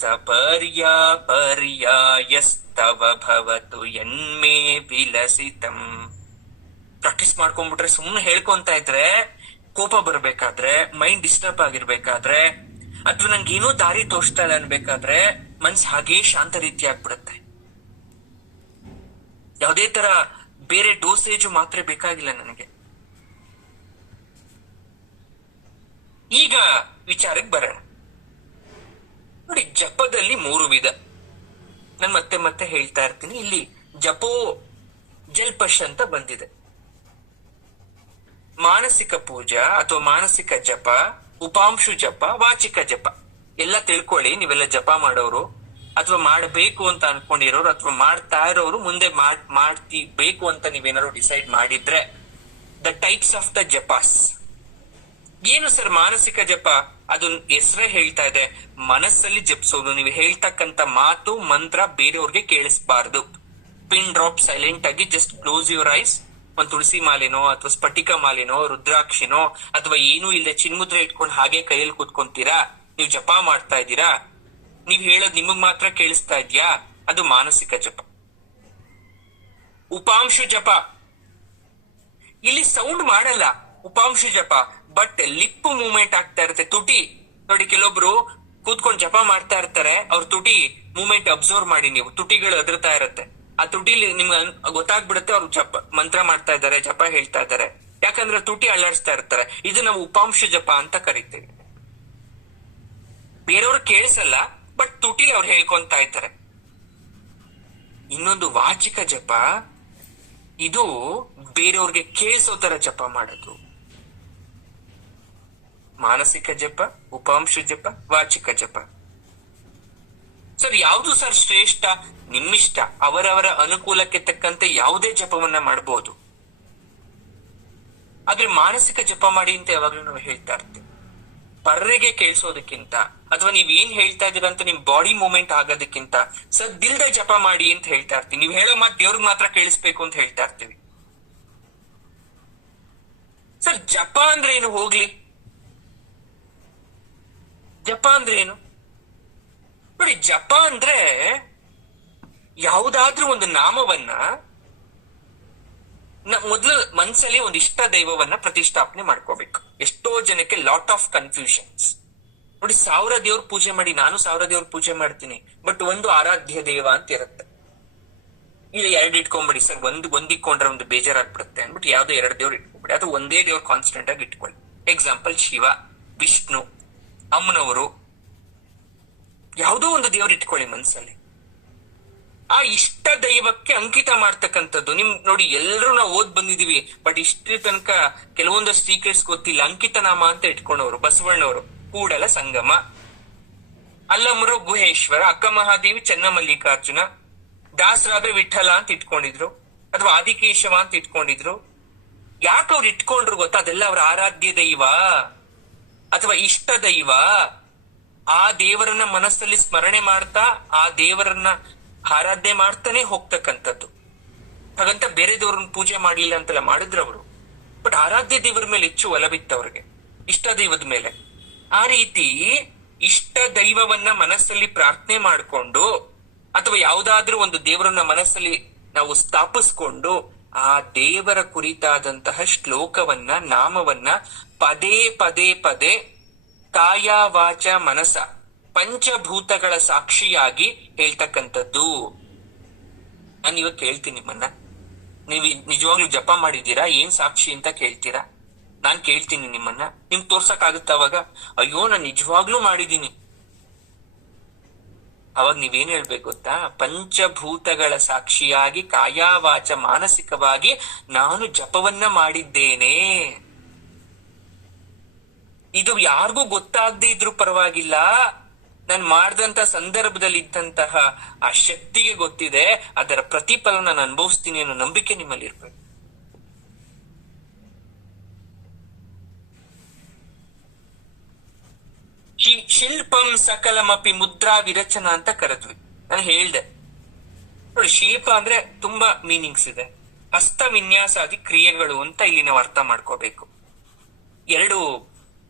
ಸಪರ್ಯಾಪರ್ಯಾಯಸ್ತವ ಭವತು ಯನ್ಮೇ ವಿಲಸಿತಂ. ಪ್ರಾಕ್ಟೀಸ್ ಮಾಡ್ಕೊಂಡ್ಬಿಟ್ರೆ, ಸುಮ್ನೆ ಹೇಳ್ಕೊಂತ ಇದ್ರೆ, ಕೋಪ ಬರ್ಬೇಕಾದ್ರೆ, ಮೈಂಡ್ ಡಿಸ್ಟರ್ಬ್ ಆಗಿರ್ಬೇಕಾದ್ರೆ, ಅಥವಾ ನಂಗೆ ಏನೋ ದಾರಿ ತೋರಿಸ್ತಾ ಇಲ್ಲ ಅನ್ಬೇಕಾದ್ರೆ ಮನ್ಸ್ ಹಾಗೇ ಶಾಂತ ರೀತಿ ಆಗ್ಬಿಡುತ್ತೆ. ಯಾವುದೇ ತರ ಬೇರೆ ಡೋಸೇಜು ಮಾತ್ರೆ ಬೇಕಾಗಿಲ್ಲ ನನಗೆ. ಈಗ ವಿಚಾರಕ್ಕೆ ಬರೋಣ ನೋಡಿ. ಜಪದಲ್ಲಿ 3 ವಿಧ. ನಾನು ಮತ್ತೆ ಹೇಳ್ತಾ ಇರ್ತೀನಿ. ಇಲ್ಲಿ ಜಪೋ ಜಲ್ಪಶ್ ಅಂತ ಬಂದಿದೆ. ಮಾನಸಿಕ ಪೂಜಾ ಅಥವಾ ಮಾನಸಿಕ ಜಪ, ಉಪಾಂಶು ಜಪ, ವಾಚಿಕ ಜಪ. ಎಲ್ಲ ತಿಳ್ಕೊಳ್ಳಿ. ನೀವೆಲ್ಲ ಜಪ ಮಾಡೋರು ಅಥವಾ ಮಾಡಬೇಕು ಅಂತ ಅನ್ಕೊಂಡಿರೋರು ಅಥವಾ ಮಾಡ್ತಾ ಇರೋರು, ಮುಂದೆ ಮಾಡ್ತೀಬೇಕು ಅಂತ ನೀವೇನಾದ್ರು ಡಿಸೈಡ್ ಮಾಡಿದ್ರೆ, ದ ಟೈಪ್ಸ್ ಆಫ್ ದ ಜಪಾಸ್ ಏನು ಸರ್? ಮಾನಸಿಕ ಜಪ ಅದು ಹೆಸರೇ ಹೇಳ್ತಾ ಇದೆ, ಮನಸ್ಸಲ್ಲಿ ಜಪಿಸೋದು. ನೀವು ಹೇಳ್ತಕ್ಕಂತ ಮಾತು ಮಂತ್ರ ಬೇರೆಯವ್ರಿಗೆ ಕೇಳಿಸಬಾರ್ದು. ಪಿನ್ ಡ್ರಾಪ್ ಸೈಲೆಂಟ್ ಆಗಿ ಜಸ್ಟ್ ಕ್ಲೋಸ್ ಯುವರ್ ಐಸ್. ಒಂದ್ ತುಳಸಿ ಮಾಲೆನೋ ಅಥವಾ ಸ್ಫಟಿಕ ಮಾಲೆನೋ ರುದ್ರಾಕ್ಷಿನೋ ಅಥವಾ ಏನೂ ಇಲ್ಲದೆ ಚಿನ್ಮುದ್ರೆ ಇಟ್ಕೊಂಡು ಹಾಗೆ ಕೈಯಲ್ಲಿ ಕೂತ್ಕೊಂತೀರಾ, ನೀವು ಜಪ ಮಾಡ್ತಾ ಇದ್ದೀರಾ, ನೀವ್ ಹೇಳೋದ್ ನಿಮಗ್ ಮಾತ್ರ ಕೇಳಿಸ್ತಾ ಇದ್ಯಾ, ಅದು ಮಾನಸಿಕ ಜಪ. ಉಪಾಂಶು ಜಪ, ಇಲ್ಲಿ ಸೌಂಡ್ ಮಾಡಲ್ಲ ಉಪಾಂಶು ಜಪ, ಬಟ್ ಲಿಪ್ ಮೂವ್ಮೆಂಟ್ ಆಗ್ತಾ ಇರುತ್ತೆ. ತುಟಿ ನೋಡಿ, ಕೆಲವೊಬ್ರು ಕೂತ್ಕೊಂಡು ಜಪ ಮಾಡ್ತಾ ಇರ್ತಾರೆ, ಅವ್ರ ತುಟಿ ಮೂವ್ಮೆಂಟ್ ಅಬ್ಸರ್ವ್ ಮಾಡಿ ನೀವು. ತುಟಿಗಳು ಅದ್ರತಾ ಇರುತ್ತೆ. ಆ ತುಟಿಲಿ ನಿಮ್ಗೆ ಗೊತ್ತಾಗ್ಬಿಡುತ್ತೆ ಅವ್ರು ಜಪ ಮಂತ್ರ ಮಾಡ್ತಾ ಇದ್ದಾರೆ, ಜಪ ಹೇಳ್ತಾ ಇದ್ದಾರೆ. ಯಾಕಂದ್ರೆ ತುಟಿ ಅಲ್ಲಾಡಿಸ್ತಾ ಇರ್ತಾರೆ. ಇದು ನಾವು ಉಪಾಂಶ ಜಪ ಅಂತ ಕರಿತೀವಿ. ಬೇರೆಯವ್ರು ಕೇಳಿಸಲ್ಲ, ಬಟ್ ತುಟಿಲಿ ಅವ್ರು ಹೇಳ್ಕೊಂತ ಇದ್ದಾರೆ. ಇನ್ನೊಂದು ವಾಚಿಕ ಜಪ, ಇದು ಬೇರೆಯವ್ರಿಗೆ ಕೇಳಿಸೋ ತರ ಜಪ ಮಾಡೋದು. ಮಾನಸಿಕ ಜಪ, ಉಪಾಂಶು ಜಪ, ವಾಚಿಕ ಜಪ. ಸರ್ ಯಾವುದು ಸರ್ ಶ್ರೇಷ್ಠ? ನಿಮ್ಮಿಷ್ಟ. ಅವರವರ ಅನುಕೂಲಕ್ಕೆ ತಕ್ಕಂತೆ ಯಾವುದೇ ಜಪವನ್ನ ಮಾಡಬಹುದು. ಆದ್ರೆ ಮಾನಸಿಕ ಜಪ ಮಾಡಿ ಅಂತ ಯಾವಾಗ್ಲೂ ನಾವು ಹೇಳ್ತಾ ಇರ್ತೀವಿ. ಪರ್ರೆಗೆ ಕೇಳಿಸೋದಕ್ಕಿಂತ ಅಥವಾ ನೀವ್ ಏನ್ ಹೇಳ್ತಾ ಇದೀರ ಅಂತ ನಿಮ್ ಬಾಡಿ ಮೂವ್ಮೆಂಟ್ ಆಗೋದಕ್ಕಿಂತ ಸದ್ದಿಲ್ದ ಜಪ ಮಾಡಿ ಅಂತ ಹೇಳ್ತಾ ಇರ್ತೀವಿ. ನೀವ್ ಹೇಳೋ ಮಾತು ದೇವ್ರಿಗೆ ಮಾತ್ರ ಕೇಳಿಸ್ಬೇಕು ಅಂತ ಹೇಳ್ತಾ ಇರ್ತೀವಿ. ಸರ್ ಜಪ ಅಂದ್ರೆ ಏನು? ಹೋಗ್ಲಿ, ಜಪ ಅಂದ್ರೆ ಏನು ನೋಡಿ. ಜಪ ಅಂದ್ರೆ ಯಾವುದಾದ್ರೂ ಒಂದು ನಾಮವನ್ನ ಮೊದಲು ಮನ್ಸಲ್ಲಿ ಒಂದು ಇಷ್ಟ ದೈವವನ್ನ ಪ್ರತಿಷ್ಠಾಪನೆ ಮಾಡ್ಕೋಬೇಕು. ಎಷ್ಟೋ ಜನಕ್ಕೆ ಲಾಟ್ ಆಫ್ ಕನ್ಫ್ಯೂಷನ್ಸ್ ನೋಡಿ. 1000 ದೇವ್ರ ಪೂಜೆ ಮಾಡಿ, ನಾನು 1000 ದೇವ್ರ ಪೂಜೆ ಮಾಡ್ತೀನಿ, ಬಟ್ ಒಂದು ಆರಾಧ್ಯ ದೇವ ಅಂತ ಇರುತ್ತೆ. ಇಲ್ಲಿ 2 ಇಟ್ಕೊಂಡ್ಬಿಡಿ ಸರ್, ಒಂದಿಕ್ಕೊಂಡ್ರೆ ಒಂದು ಬೇಜಾರಾಗ್ಬಿಡುತ್ತೆ ಅಂದ್ಬಿಟ್ಟು ಯಾವ್ದೋ 2 ದೇವ್ರು ಇಟ್ಕೊಂಡ್ಬಿಡಿ. ಅಥವಾ ಒಂದೇ ದೇವ್ರ ಕಾನ್ಸ್ಟೆಂಟ್ ಆಗಿ ಇಟ್ಕೊಳ್ಳಿ. ಎಕ್ಸಾಂಪಲ್ ಶಿವ, ವಿಷ್ಣು, ಅಮ್ಮನವರು, ಯಾವುದೋ ಒಂದು ದೇವ್ರು ಇಟ್ಕೊಳ್ಳಿ ಮನ್ಸಲ್ಲಿ. ಆ ಇಷ್ಟ ದೈವಕ್ಕೆ ಅಂಕಿತ ಮಾಡ್ತಕ್ಕಂಥದ್ದು. ನಿಮ್ ನೋಡಿ, ಎಲ್ಲರೂ ನಾವು ಓದ್ ಬಂದಿದೀವಿ, ಬಟ್ ಇಷ್ಟರ ತನಕ ಕೆಲವೊಂದಷ್ಟು ಸೀಕ್ರೆಟ್ಸ್ ಗೊತ್ತಿಲ್ಲ. ಅಂಕಿತ ನಾಮ ಅಂತ ಇಟ್ಕೊಂಡವರು ಬಸವಣ್ಣವರು ಕೂಡಲ ಸಂಗಮ, ಅಲ್ಲಮರು ಗುಹೇಶ್ವರ, ಅಕ್ಕ ಮಹಾದೇವಿ ಚೆನ್ನಮಲ್ಲಿಕಾರ್ಜುನ, ದಾಸರಾದ ವಿಠಲ ಅಂತ ಇಟ್ಕೊಂಡಿದ್ರು, ಅಥವಾ ಆದಿಕೇಶವ ಅಂತ ಇಟ್ಕೊಂಡಿದ್ರು. ಯಾಕೆ ಅವ್ರು ಇಟ್ಕೊಂಡ್ರು ಗೊತ್ತಾ? ಅದೆಲ್ಲ ಅವ್ರ ಆರಾಧ್ಯ ದೈವ ಅಥವಾ ಇಷ್ಟ ದೈವ. ಆ ದೇವರನ್ನ ಮನಸ್ಸಲ್ಲಿ ಸ್ಮರಣೆ ಮಾಡ್ತಾ ಆ ದೇವರನ್ನ ಆರಾಧನೆ ಮಾಡ್ತಾನೆ ಹೋಗ್ತಕ್ಕಂಥದ್ದು. ಹಾಗಂತ ಬೇರೆ ದೇವ್ರನ್ನ ಪೂಜೆ ಮಾಡ್ಲಿಲ್ಲ ಅಂತೆಲ್ಲ ಮಾಡಿದ್ರು ಅವರು, ಬಟ್ ಆರಾಧ್ಯ ದೇವರ ಮೇಲೆ ಹೆಚ್ಚು ಒಲವಿತ್ತು ಅವ್ರಿಗೆ, ಇಷ್ಟ ದೈವದ ಮೇಲೆ. ಆ ರೀತಿ ಇಷ್ಟ ದೈವವನ್ನ ಮನಸ್ಸಲ್ಲಿ ಪ್ರಾರ್ಥನೆ ಮಾಡಿಕೊಂಡು ಅಥವಾ ಯಾವುದಾದ್ರೂ ಒಂದು ದೇವರನ್ನ ಮನಸ್ಸಲ್ಲಿ ನಾವು ಸ್ಥಾಪಿಸ್ಕೊಂಡು ಆ ದೇವರ ಕುರಿತಾದಂತಹ ಶ್ಲೋಕವನ್ನ, ನಾಮವನ್ನ ಪದೇ ಪದೇ ಪದೇ ಕಾಯ ವಾಚ ಮನಸ ಪಂಚಭೂತಗಳ ಸಾಕ್ಷಿಯಾಗಿ ಹೇಳ್ತಕ್ಕಂಥದ್ದು. ನಾನು ಇವಾಗ ಕೇಳ್ತೀನಿ ನಿಮ್ಮನ್ನ, ನೀವು ನಿಜವಾಗ್ಲೂ ಜಪ ಮಾಡಿದ್ದೀರಾ? ಏನ್ ಸಾಕ್ಷಿ ಅಂತ ಕೇಳ್ತೀರಾ? ನಾನ್ ಕೇಳ್ತೀನಿ ನಿಮ್ಮನ್ನ, ನಿಮ್ಗೆ ತೋರ್ಸಕ್ ಆಗುತ್ತ ಅವಾಗ? ಅಯ್ಯೋ ನಾನ್ ನಿಜವಾಗ್ಲೂ ಮಾಡಿದೀನಿ. ಅವಾಗ ನೀವೇನ್ ಹೇಳ್ಬೇಕು ಗೊತ್ತಾ? ಪಂಚಭೂತಗಳ ಸಾಕ್ಷಿಯಾಗಿ ಕಾಯ ವಾಚ ಮಾನಸಿಕವಾಗಿ ನಾನು ಜಪವನ್ನ ಮಾಡಿದ್ದೇನೆ. ಇದು ಯಾರಿಗೂ ಗೊತ್ತಾಗದೇ ಇದ್ರೂ ಪರವಾಗಿಲ್ಲ, ನಾನು ಮಾಡಿದಂತ ಸಂದರ್ಭದಲ್ಲಿ ಇದ್ದಂತಹ ಆ ಶಕ್ತಿಗೆ ಗೊತ್ತಿದೆ, ಅದರ ಪ್ರತಿಫಲ ನಾನು ಅನುಭವಿಸ್ತೀನಿ ಅನ್ನೋ ನಂಬಿಕೆ ನಿಮ್ಮಲ್ಲಿ ಇರ್ಬೇಕು. ಶಿಲ್ಪಂ ಸಕಲಮಪಿ ಮುದ್ರಾ ವಿರಚನ ಅಂತ ಕರೆದ್ವಿ. ನಾನು ಹೇಳ್ದೆ ನೋಡಿ, ಶಿಲ್ಪ ಅಂದ್ರೆ ತುಂಬಾ ಮೀನಿಂಗ್ಸ್ ಇದೆ. ಹಸ್ತ ವಿನ್ಯಾಸಾದಿ ಕ್ರಿಯೆಗಳು ಅಂತ ಇಲ್ಲಿ ನಾವು ಅರ್ಥ ಮಾಡ್ಕೋಬೇಕು. 2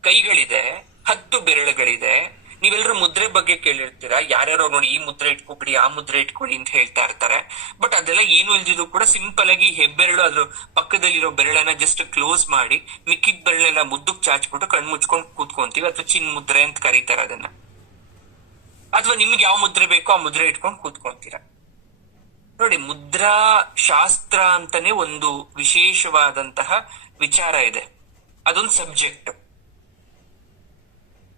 ಕೈಗಳಿದೆ, 10 ಬೆರಳುಗಳಿದೆ. ನೀವೆಲ್ಲರೂ ಮುದ್ರೆ ಬಗ್ಗೆ ಕೇಳಿರ್ತೀರಾ. ಯಾರ್ಯಾರೋ ನೋಡಿ ಈ ಮುದ್ರೆ ಇಟ್ಕೊಬಿಡಿ, ಆ ಮುದ್ರೆ ಇಟ್ಕೊಳ್ಳಿ ಅಂತ ಹೇಳ್ತಾ ಇರ್ತಾರೆ. ಬಟ್ ಅದೆಲ್ಲ ಏನು ಇಲ್ದಿದ್ರು ಕೂಡ ಸಿಂಪಲ್ ಆಗಿ ಹೆಬ್ಬೆರಳು ಅದ್ರ ಪಕ್ಕದಲ್ಲಿರೋ ಬೆರಳನ್ನ ಜಸ್ಟ್ ಕ್ಲೋಸ್ ಮಾಡಿ ಮಿಕ್ಕಿದ ಬೆರಳೆಲ್ಲ ಮುದ್ದಕ್ ಚಾಚ್ಬಿಟ್ಟು ಕಣ್ ಮುಚ್ಕೊಂಡು ಕೂತ್ಕೊಂತೀವಿ. ಅಥವಾ ಚಿನ್ ಮುದ್ರೆ ಅಂತ ಕರೀತಾರೆ ಅದನ್ನ. ಅಥವಾ ನಿಮ್ಗೆ ಯಾವ ಮುದ್ರೆ ಬೇಕೋ ಆ ಮುದ್ರೆ ಇಟ್ಕೊಂಡು ಕೂತ್ಕೊಂತೀರಾ. ನೋಡಿ, ಮುದ್ರಾ ಶಾಸ್ತ್ರ ಅಂತಾನೆ ಒಂದು ವಿಶೇಷವಾದಂತಹ ವಿಚಾರ ಇದೆ. ಅದೊಂದು ಸಬ್ಜೆಕ್ಟ್.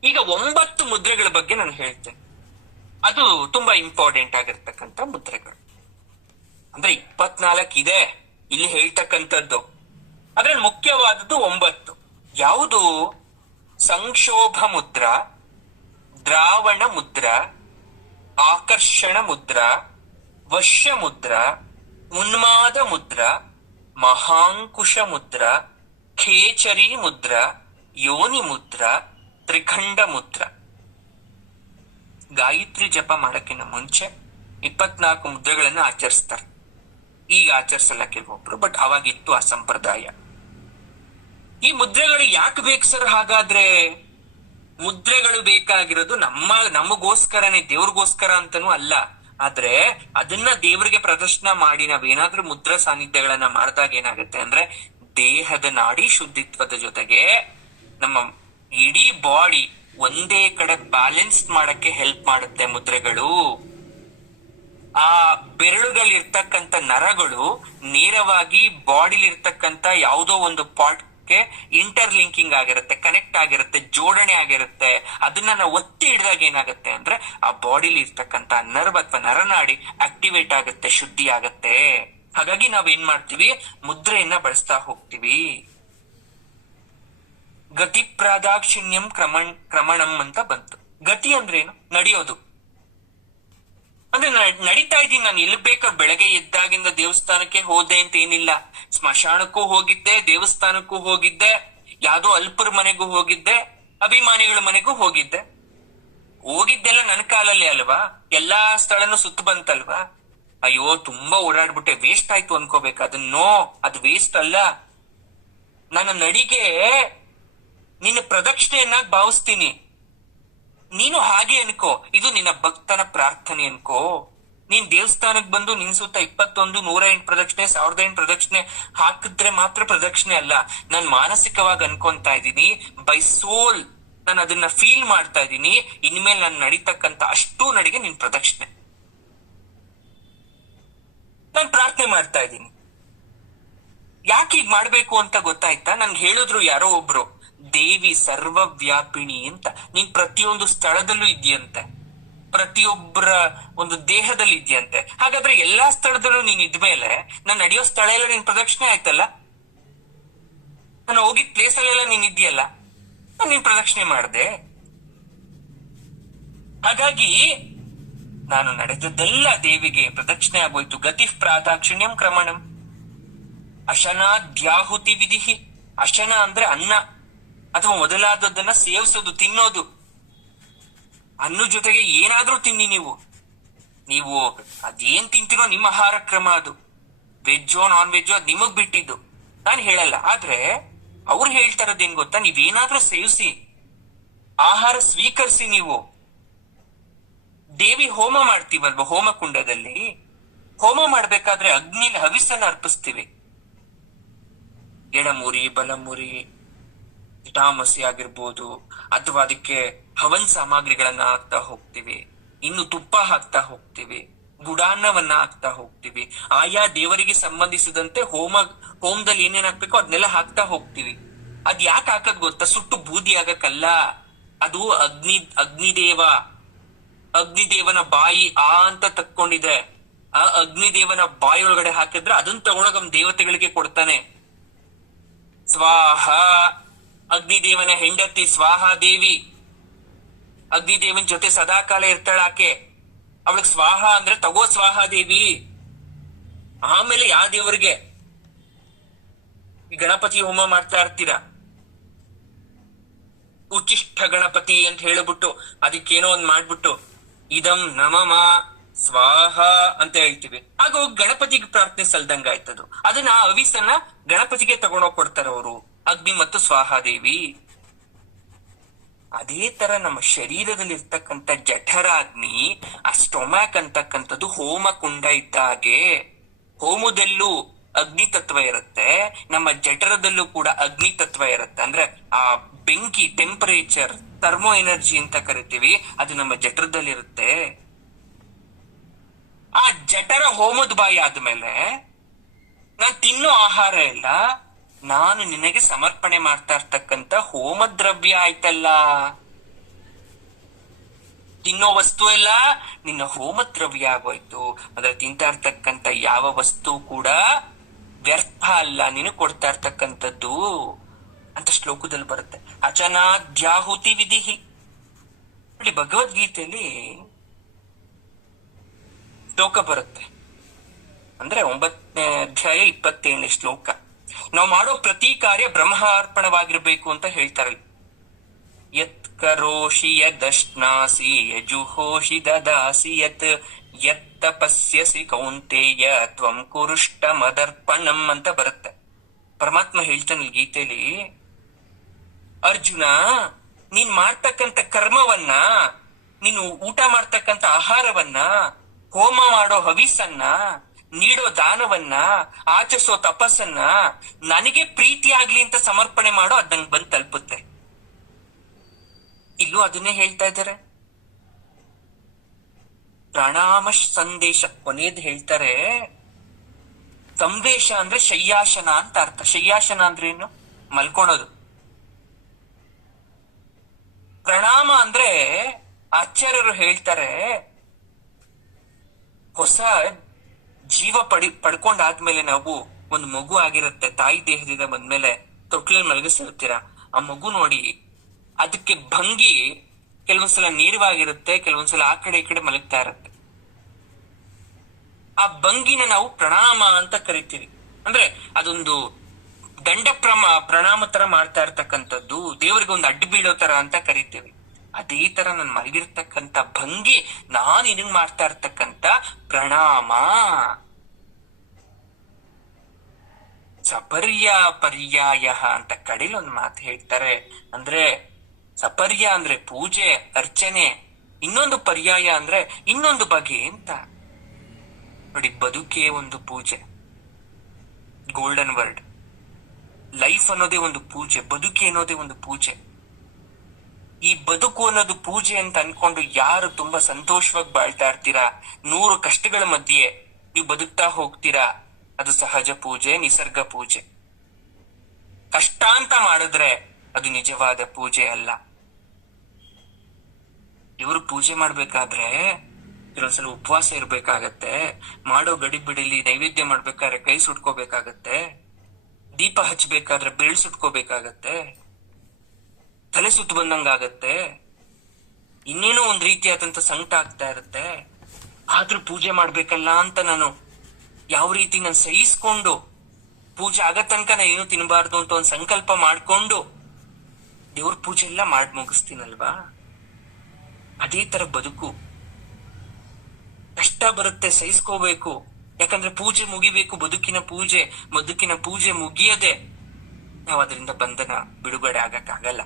ಈಗ 9 ಮುದ್ರೆಗಳ ಬಗ್ಗೆ ನಾನು ಹೇಳ್ತೇನೆ. ಅದು ತುಂಬಾ ಇಂಪಾರ್ಟೆಂಟ್ ಆಗಿರ್ತಕ್ಕಂಥ ಮುದ್ರೆಗಳು. ಅಂದ್ರೆ 24 ಇದೆ ಇಲ್ಲಿ ಹೇಳ್ತಕ್ಕಂಥದ್ದು. ಅದ್ರಲ್ಲಿ ಮುಖ್ಯವಾದದ್ದು 9. ಯಾವುದು? ಸಂಕ್ಷೋಭ ಮುದ್ರಾ, ದ್ರಾವಣ ಮುದ್ರಾ, ಆಕರ್ಷಣ ಮುದ್ರಾ, ವಶ್ಯ ಮುದ್ರಾ, ಉನ್ಮಾದ ಮುದ್ರಾ, ಮಹಾಂಕುಶ ಮುದ್ರಾ, ಖೇಚರಿ ಮುದ್ರಾ, ಯೋನಿ ಮುದ್ರಾ, ತ್ರಿಖಂಡ ಮುದ್ರಾ. ಗಾಯತ್ರಿ ಜಪ ಮಾಡಕ್ಕಿಂತ ಮುಂಚೆ 24 ಮುದ್ರೆಗಳನ್ನ ಆಚರಿಸ್ತಾರೆ. ಈಗ ಆಚರಿಸಲ್ಲ ಕೆಲವೊಬ್ರು, ಬಟ್ ಅವಾಗಿತ್ತು ಆ ಸಂಪ್ರದಾಯ. ಈ ಮುದ್ರೆಗಳು ಯಾಕೆ ಬೇಕು ಸರ್? ಹಾಗಾದ್ರೆ ಮುದ್ರೆಗಳು ಬೇಕಾಗಿರೋದು ನಮಗೋಸ್ಕರನೇ, ದೇವ್ರಿಗೋಸ್ಕರ ಅಂತನೂ ಅಲ್ಲ. ಆದ್ರೆ ಅದನ್ನ ದೇವರಿಗೆ ಪ್ರದರ್ಶನ ಮಾಡಿ ನಾವೇನಾದ್ರೂ ಮುದ್ರಾ ಸಾನ್ನಿಧ್ಯಗಳನ್ನ ಮಾಡಿದಾಗ ಏನಾಗುತ್ತೆ ಅಂದ್ರೆ, ದೇಹದ ನಾಡಿ ಶುದ್ಧಿತ್ವದ ಜೊತೆಗೆ ನಮ್ಮ ಇಡೀ ಬಾಡಿ ಒಂದೇ ಕಡೆ ಬ್ಯಾಲೆನ್ಸ್ ಮಾಡಕ್ಕೆ ಹೆಲ್ಪ್ ಮಾಡುತ್ತೆ ಮುದ್ರೆಗಳು. ಆ ಬೆರಳುಗಳಿರ್ತಕ್ಕಂಥ ನರಗಳು ನೇರವಾಗಿ ಬಾಡಿಲಿ ಇರ್ತಕ್ಕಂಥ ಯಾವುದೋ ಒಂದು ಪಾರ್ಟ್ಗೆ ಇಂಟರ್ಲಿಂಕಿಂಗ್ ಆಗಿರುತ್ತೆ, ಕನೆಕ್ಟ್ ಆಗಿರುತ್ತೆ, ಜೋಡಣೆ ಆಗಿರುತ್ತೆ. ಅದನ್ನ ನಾವು ಒತ್ತಿ ಹಿಡಿದಾಗ ಏನಾಗುತ್ತೆ ಅಂದ್ರೆ ಆ ಬಾಡಿಲಿ ಇರ್ತಕ್ಕಂಥ ನರ್ವ್ ಅಥವಾ ನರನಾಡಿ ಆಕ್ಟಿವೇಟ್ ಆಗುತ್ತೆ, ಶುದ್ಧಿ ಆಗತ್ತೆ. ಹಾಗಾಗಿ ನಾವೇನ್ ಮಾಡ್ತೀವಿ, ಮುದ್ರೆಯನ್ನ ಬಳಸ್ತಾ ಹೋಗ್ತೀವಿ. ಗತಿ ಪ್ರಾದಾಕ್ಷಿಣ್ಯಂ ಕ್ರಮಣಂ ಅಂತ ಬಂತು. ಗತಿ ಅಂದ್ರೆ ಏನು? ನಡೆಯೋದು. ಅಂದ್ರೆ ನಡೀತಾ ಇದ್ದೀನಿ ನಾನು. ಎಲ್ಲಿ ಬೇಕಾದ್ರೆ ಬೆಳಗ್ಗೆ ಎದ್ದಾಗಿಂದ ದೇವಸ್ಥಾನಕ್ಕೆ ಹೋದೆ ಅಂತ ಏನಿಲ್ಲ. ಸ್ಮಶಾನಕ್ಕೂ ಹೋಗಿದ್ದೆ, ದೇವಸ್ಥಾನಕ್ಕೂ ಹೋಗಿದ್ದೆ, ಯಾವ್ದೋ ಅಲ್ಪರ ಮನೆಗೂ ಹೋಗಿದ್ದೆ, ಅಭಿಮಾನಿಗಳ ಮನೆಗೂ ಹೋಗಿದ್ದೆ. ಹೋಗಿದ್ದೆಲ್ಲ ನನ್ನ ಕಾಲಲ್ಲೇ ಅಲ್ವಾ? ಎಲ್ಲಾ ಸ್ಥಳನೂ ಸುತ್ತ ಬಂತಲ್ವಾ? ಅಯ್ಯೋ ತುಂಬಾ ಓಡಾಡ್ಬಿಟ್ಟೆ, ವೇಸ್ಟ್ ಆಯ್ತು ಅನ್ಕೋಬೇಕು. ಅದನ್ನೋ, ಅದು ವೇಸ್ಟ್ ಅಲ್ಲ. ನನ್ನ ನಡಿಗೆ ನಿನ್ನ ಪ್ರದಕ್ಷಿಣೆಯನ್ನಾಗಿ ಭಾವಿಸ್ತೀನಿ. ನೀನು ಹಾಗೆ ಅನ್ಕೋ, ಇದು ನಿನ್ನ ಭಕ್ತನ ಪ್ರಾರ್ಥನೆ ಅನ್ಕೋ. ನೀನ್ ದೇವಸ್ಥಾನಕ್ ಬಂದು ನಿನ್ ಸುತ್ತ 21, 108 ಪ್ರದಕ್ಷಿಣೆ, 1008 ಪ್ರದಕ್ಷಿಣೆ ಹಾಕಿದ್ರೆ ಮಾತ್ರ ಪ್ರದಕ್ಷಿಣೆ ಅಲ್ಲ. ನಾನ್ ಮಾನಸಿಕವಾಗಿ ಅನ್ಕೊಂತಾ ಇದ್ದೀನಿ, ಬೈ ಸೋಲ್ ನಾನು ಅದನ್ನ ಫೀಲ್ ಮಾಡ್ತಾ ಇದ್ದೀನಿ. ಇನ್ಮೇಲೆ ನಾನು ನಡೀತಕ್ಕಂತ ಅಷ್ಟೂ ನಡಿಗೆ ನಿನ್ ಪ್ರದಕ್ಷಿಣೆ. ನಾನು ಪ್ರಾರ್ಥನೆ ಮಾಡ್ತಾ ಇದ್ದೀನಿ. ಯಾಕೆ ಹೀಗ್ ಮಾಡ್ಬೇಕು ಅಂತ ಗೊತ್ತಾಯ್ತಾ? ನನ್ಗೆ ಹೇಳಿದ್ರು ಯಾರೋ ಒಬ್ರು, ದೇವಿ ಸರ್ವವ್ಯಾಪಿಣಿ ಅಂತ. ನೀನ್ ಪ್ರತಿಯೊಂದು ಸ್ಥಳದಲ್ಲೂ ಇದೆಯಂತೆ, ಪ್ರತಿಯೊಬ್ಬರ ಒಂದು ದೇಹದಲ್ಲಿ ಇದೆಯಂತೆ. ಹಾಗಾದ್ರೆ ಎಲ್ಲಾ ಸ್ಥಳದಲ್ಲೂ ನೀನ್ ಇದ್ಮೇಲೆ ನಾನು ನಡೆಯೋ ಸ್ಥಳ ಎಲ್ಲ ನಿನ್ ಪ್ರದಕ್ಷಿಣೆ ಆಯ್ತಲ್ಲ. ನಾನು ಹೋಗಿದ್ ಪ್ಲೇಸ್ ಅಲ್ಲೆಲ್ಲ ನೀನ್ ಇದೆಯಲ್ಲ, ನಾನು ನಿನ್ ಪ್ರದಕ್ಷಿಣೆ ಮಾಡ್ದೆ. ಹಾಗಾಗಿ ನಾನು ನಡೆದದ್ದೆಲ್ಲ ದೇವಿಗೆ ಪ್ರದಕ್ಷಿಣೆ ಆಗೋಯ್ತು. ಗತಿ ಪ್ರಾದಾಕ್ಷಿಣ್ಯಂ ಕ್ರಮಣಂ. ಅಶನಾದ್ಯಾಹುತಿ ವಿಧಿ. ಅಶನ ಅಂದ್ರೆ ಅನ್ನ ಅಥವಾ ಮೊದಲಾದದ್ದನ್ನ ಸೇವಿಸೋದು, ತಿನ್ನೋದು. ಅನ್ನ ಜೊತೆಗೆ ಏನಾದ್ರೂ ತಿನ್ನಿ ನೀವು ಅದೇನ್ ತಿಂತಿರೋ ನಿಮ್ಮ ಆಹಾರ ಕ್ರಮ ಅದು. ವೆಜ್ಜೋ ನಾನ್ ವೆಜ್ಜೋ ಅದ್ ನಿಮಗ್ ಬಿಟ್ಟಿದ್ದು, ನಾನು ಹೇಳಲ್ಲ. ಆದ್ರೆ ಅವ್ರು ಹೇಳ್ತಾರದೇನ್ ಗೊತ್ತಾ, ನೀವೇನಾದ್ರೂ ಸೇವಿಸಿ, ಆಹಾರ ಸ್ವೀಕರಿಸಿ. ನೀವು ದೇವಿ ಹೋಮ ಮಾಡ್ತೀವಲ್ವ, ಹೋಮ ಕುಂಡದಲ್ಲಿ ಹೋಮ ಮಾಡ್ಬೇಕಾದ್ರೆ ಅಗ್ನಿಲಿ ಹವಿಸನ್ನ ಅರ್ಪಿಸ್ತೀವಿ. ಎಡಮುರಿ, ಬಲಮುರಿ, ತಾಮಸಿ ಆಗಿರ್ಬೋದು, ಅಥವಾ ಅದಕ್ಕೆ ಹವನ್ ಸಾಮಗ್ರಿಗಳನ್ನ ಹಾಕ್ತಾ ಹೋಗ್ತೀವಿ. ಇನ್ನು ತುಪ್ಪ ಹಾಕ್ತಾ ಹೋಗ್ತೀವಿ, ಗುಡಾನ್ನವನ್ನ ಹಾಕ್ತಾ ಹೋಗ್ತೀವಿ. ಆಯಾ ದೇವರಿಗೆ ಸಂಬಂಧಿಸಿದಂತೆ ಹೋಮದಲ್ಲಿ ಏನೇನ್ ಹಾಕ್ಬೇಕೋ ಅದನ್ನೆಲ್ಲ ಹಾಕ್ತಾ ಹೋಗ್ತೀವಿ. ಅದ್ ಯಾಕೆ ಹಾಕದ್ ಗೊತ್ತಾ? ಸುಟ್ಟು ಬೂದಿ ಆಗಕ್ಕಲ್ಲ. ಅದು ಅಗ್ನಿದೇವನ ಬಾಯಿ ಅಂತ ತಕ್ಕೊಂಡಿದೆ. ಆ ಅಗ್ನಿದೇವನ ಬಾಯಿ ಒಳಗಡೆ ಹಾಕಿದ್ರೆ ಅದನ್ನ ತಗೊಳಗ ದೇವತೆಗಳಿಗೆ ಕೊಡ್ತಾನೆ. ಸ್ವಾಹ, ಅಗ್ನಿದೇವನ ಹೆಂಡತಿ ಸ್ವಾಹ ದೇವಿ. ಅಗ್ನಿದೇವನ್ ಜೊತೆ ಸದಾಕಾಲ ಇರ್ತಾಳ ಆಕೆ. ಅವಳಿಗೆ ಸ್ವಾಹ ಅಂದ್ರೆ ತಗೋ ಸ್ವಾಹಾದೇವಿ. ಆಮೇಲೆ ಯಾವ ದೇವರಿಗೆ ಈ ಗಣಪತಿ ಹೋಮ ಮಾಡ್ತಾ ಇರ್ತೀರಾ, ಉಚ್ಚಿಷ್ಠ ಗಣಪತಿ ಅಂತ ಹೇಳ್ಬಿಟ್ಟು ಅದಕ್ಕೇನೋ ಒಂದ್ ಮಾಡ್ಬಿಟ್ಟು ಇದಂ ನಮಮ ಸ್ವಾಹ ಅಂತ ಹೇಳ್ತೀವಿ. ಆಗ ಹೋಗಿ ಗಣಪತಿಗೆ ಪ್ರಾರ್ಥನೆ ಸಲ್ದಂಗ ಆಯ್ತದು. ಅದನ್ನ ಅವಿಸನ್ನ ಗಣಪತಿಗೆ ತಗೊಂಡೋಗ್ ಕೊಡ್ತಾರ ಅವರು, ಅಗ್ನಿ ಮತ್ತು ಸ್ವಾಹಾದೇವಿ. ಅದೇ ತರ ನಮ್ಮ ಶರೀರದಲ್ಲಿ ಇರ್ತಕ್ಕಂಥ ಜಠರಾಗ್ನಿ, ಆ ಸ್ಟೊಮ್ಯಾಕ್ ಅಂತಕ್ಕಂಥದ್ದು ಹೋಮ ಕುಂಡ ಇದ್ದ ಹಾಗೆ. ಹೋಮದಲ್ಲೂ ಅಗ್ನಿ ತತ್ವ ಇರುತ್ತೆ, ನಮ್ಮ ಜಠರದಲ್ಲೂ ಕೂಡ ಅಗ್ನಿ ತತ್ವ ಇರುತ್ತೆ. ಅಂದ್ರೆ ಆ ಬೆಂಕಿ, ಟೆಂಪರೇಚರ್, ಥರ್ಮೋ ಎನರ್ಜಿ ಅಂತ ಕರಿತೀವಿ, ಅದು ನಮ್ಮ ಜಠರದಲ್ಲಿರುತ್ತೆ. ಆ ಜಠರ ಹೋಮದ ಬಾಯಿ ಆದ್ಮೇಲೆ ನಾನ್ ತಿನ್ನೋ ಆಹಾರ ಎಲ್ಲ ನಾನು ನಿನಗೆ ಸಮರ್ಪಣೆ ಮಾಡ್ತಾ ಇರ್ತಕ್ಕಂಥ ಹೋಮ ದ್ರವ್ಯ ಆಯ್ತಲ್ಲ. ತಿನ್ನೋ ವಸ್ತು ಎಲ್ಲ ನಿನ್ನ ಹೋಮ ದ್ರವ್ಯ ಆಗೋಯ್ತು. ಅದ್ರ ತಿಂತಾ ಇರ್ತಕ್ಕಂಥ ಯಾವ ವಸ್ತು ಕೂಡ ವ್ಯರ್ಥ ಅಲ್ಲ, ನೀನು ಕೊಡ್ತಾ ಇರ್ತಕ್ಕಂಥದ್ದು ಅಂತ ಶ್ಲೋಕದಲ್ಲಿ ಬರುತ್ತೆ. ಅಚನಾದ್ಯಾಹುತಿ ವಿಧಿಹಿ. ನೋಡಿ, ಭಗವದ್ಗೀತೆಯಲ್ಲಿ ಶ್ಲೋಕ ಬರುತ್ತೆ, ಅಂದ್ರೆ 9ನೇ ಅಧ್ಯಾಯ 27ನೇ ಶ್ಲೋಕ. ನಾವು ಮಾಡೋ ಪ್ರತಿ ಕಾರ್ಯ ಬ್ರಹ್ಮಾರ್ಪಣವಾಗಿರ್ಬೇಕು ಅಂತ ಹೇಳ್ತಾರಲ್ಲ. ಯತ್ ಕರೋಷಿ ಯದಶ್ನಾಸಿ ಯಜುಹೋಷಿ ದದಾಸಿ ಯತ್ ಯತ್ ತಪಸ್ಯಸಿ ಕೌಂತೆಯ ತ್ವಂ ಕುರುಷ್ಟ ಮದರ್ಪಣಂ ಅಂತ ಬರುತ್ತೆ. ಪರಮಾತ್ಮ ಹೇಳ್ತಾನೆ ಗೀತೆಯಲ್ಲಿ, ಅರ್ಜುನ, ನೀನ್ ಮಾಡ್ತಕ್ಕಂಥ ಕರ್ಮವನ್ನ, ನೀನು ಊಟ ಮಾಡ್ತಕ್ಕಂಥ ಆಹಾರವನ್ನ, ಹೋಮ ಮಾಡೋ ಹವಿಸನ್ನ, ನೀಡೋ ದಾನವನ್ನ, ಆಚರಿಸೋ ತಪಸ್ಸನ್ನ ನನಗೆ ಪ್ರೀತಿ ಆಗ್ಲಿ ಅಂತ ಸಮರ್ಪಣೆ ಮಾಡೋ, ಅದ್ ನಂಗೆ ಬಂದ್ ತಲುಪುತ್ತೆ. ಇಲ್ಲೂ ಅದನ್ನೇ ಹೇಳ್ತಾ ಇದ್ದಾರೆ. ಪ್ರಣಾಮ ಸಂದೇಶ ಕೊನೆಯದ್ ಹೇಳ್ತಾರೆ. ಸಂದೇಶ ಅಂದ್ರೆ ಶಯ್ಯಾಸನ ಅಂತ ಅರ್ಥ. ಶಯ್ಯಾಸನ ಅಂದ್ರೆ ಏನು? ಮಲ್ಕೊಳೋದು. ಪ್ರಣಾಮ ಅಂದ್ರೆ ಆಚಾರ್ಯರು ಹೇಳ್ತಾರೆ, ಹೊಸ ಜೀವ ಪಡ್ಕೊಂಡಾದ್ಮೇಲೆ ನಾವು ಒಂದು ಮಗು ಆಗಿರುತ್ತೆ, ತಾಯಿ ದೇಹದಿಂದ ಬಂದ್ಮೇಲೆ ತೊಟ್ಲಲ್ಲಿ ಮಲಗಿಸಿರ್ತೀರ. ಆ ಮಗು ನೋಡಿ, ಅದಕ್ಕೆ ಭಂಗಿ ಕೆಲವೊಂದ್ಸಲ ನೇರವಾಗಿರುತ್ತೆ, ಕೆಲವೊಂದ್ಸಲ ಆ ಕಡೆ ಈ ಕಡೆ ಮಲಗ್ತಾ ಇರುತ್ತೆ. ಆ ಭಂಗಿನ ನಾವು ಪ್ರಣಾಮ ಅಂತ ಕರಿತೀವಿ. ಅಂದ್ರೆ ಅದೊಂದು ದಂಡ ಪ್ರಣಾಮ ತರ ಮಾಡ್ತಾ ಇರ್ತಕ್ಕಂಥದ್ದು, ದೇವರಿಗೆ ಒಂದು ಅಡ್ಡು ಬೀಳೋ ತರ ಅಂತ ಕರಿತೀವಿ. ಅದೇ ತರ ನನ್ ಮಲಗಿರ್ತಕ್ಕಂಥ ಭಂಗಿ ನಾನು ಇದನ್ ಮಾಡ್ತಾ ಇರ್ತಕ್ಕಂಥ ಪ್ರಣಾಮ. ಸಪರ್ಯ ಪರ್ಯಾಯ ಅಂತ ಕಡೆಯಲ್ಲಿ ಒಂದು ಮಾತು ಹೇಳ್ತಾರೆ. ಅಂದ್ರೆ ಸಪರ್ಯ ಅಂದ್ರೆ ಪೂಜೆ ಅರ್ಚನೆ, ಇನ್ನೊಂದು ಪರ್ಯಾಯ ಅಂದ್ರೆ ಇನ್ನೊಂದು ಬಗೆ ಅಂತ. ನೋಡಿ, ಬದುಕೇ ಒಂದು ಪೂಜೆ, ಗೋಲ್ಡನ್ ವರ್ಡ್. ಲೈಫ್ ಅನ್ನೋದೇ ಒಂದು ಪೂಜೆ, ಬದುಕಿ ಅನ್ನೋದೇ ಒಂದು ಪೂಜೆ. ಈ ಬದುಕು ಅನ್ನೋದು ಪೂಜೆ ಅಂತ ಅನ್ಕೊಂಡು ಯಾರು ತುಂಬಾ ಸಂತೋಷವಾಗಿ ಬಾಳ್ತಾ ಇರ್ತೀರಾ, 100 ಕಷ್ಟಗಳ ಮಧ್ಯೆ ನೀವು ಬದುಕ್ತಾ ಹೋಗ್ತೀರಾ, ಅದು ಸಹಜ ಪೂಜೆ, ನಿಸರ್ಗ ಪೂಜೆ. ಕಷ್ಟ ಅಂತ ಮಾಡಿದ್ರೆ ಅದು ನಿಜವಾದ ಪೂಜೆ ಅಲ್ಲ. ಇವರು ಪೂಜೆ ಮಾಡ್ಬೇಕಾದ್ರೆ ಕೆಲವೊಂದ್ಸಲ ಉಪವಾಸ ಇರ್ಬೇಕಾಗತ್ತೆ, ಮಾಡೋ ಗಡಿಬಿಡಿಲಿ ನೈವೇದ್ಯ ಮಾಡ್ಬೇಕಾದ್ರೆ ಕೈ ಸುಟ್ಕೋಬೇಕಾಗತ್ತೆ, ದೀಪ ಹಚ್ಬೇಕಾದ್ರೆ ಬೆರಳು ಸುಟ್ಕೋಬೇಕಾಗತ್ತೆ, ತಲೆ ಸುತ್ತು ಬಂದಂಗಾಗತ್ತೆ, ಇನ್ನೇನೋ ಒಂದ್ ರೀತಿಯಾದಂತ ಸಂಕಟ ಆಗ್ತಾ ಇರುತ್ತೆ. ಆದ್ರೂ ಪೂಜೆ ಮಾಡ್ಬೇಕಲ್ಲ ಅಂತ ನಾನು ಯಾವ ರೀತಿ ನಾನು ಸಹಿಸ್ಕೊಂಡು ಪೂಜೆ ಆಗ ತನಕ ನಾನು ಏನು ತಿನ್ನಬಾರ್ದು ಅಂತ ಒಂದ್ ಸಂಕಲ್ಪ ಮಾಡ್ಕೊಂಡು ದೇವ್ರ ಪೂಜೆ ಎಲ್ಲ ಮಾಡಿ ಮುಗಿಸ್ತೀನಲ್ವಾ. ಅದೇ ತರ ಬದುಕು. ಕಷ್ಟ ಬರುತ್ತೆ, ಸಹಿಸ್ಕೋಬೇಕು. ಯಾಕಂದ್ರೆ ಪೂಜೆ ಮುಗಿಬೇಕು, ಬದುಕಿನ ಪೂಜೆ ಮುಗಿಯದೆ ನಾವು ಅದರಿಂದ ಬಂಧನ ಬಿಡುಗಡೆ ಆಗಕ್ಕಾಗಲ್ಲ.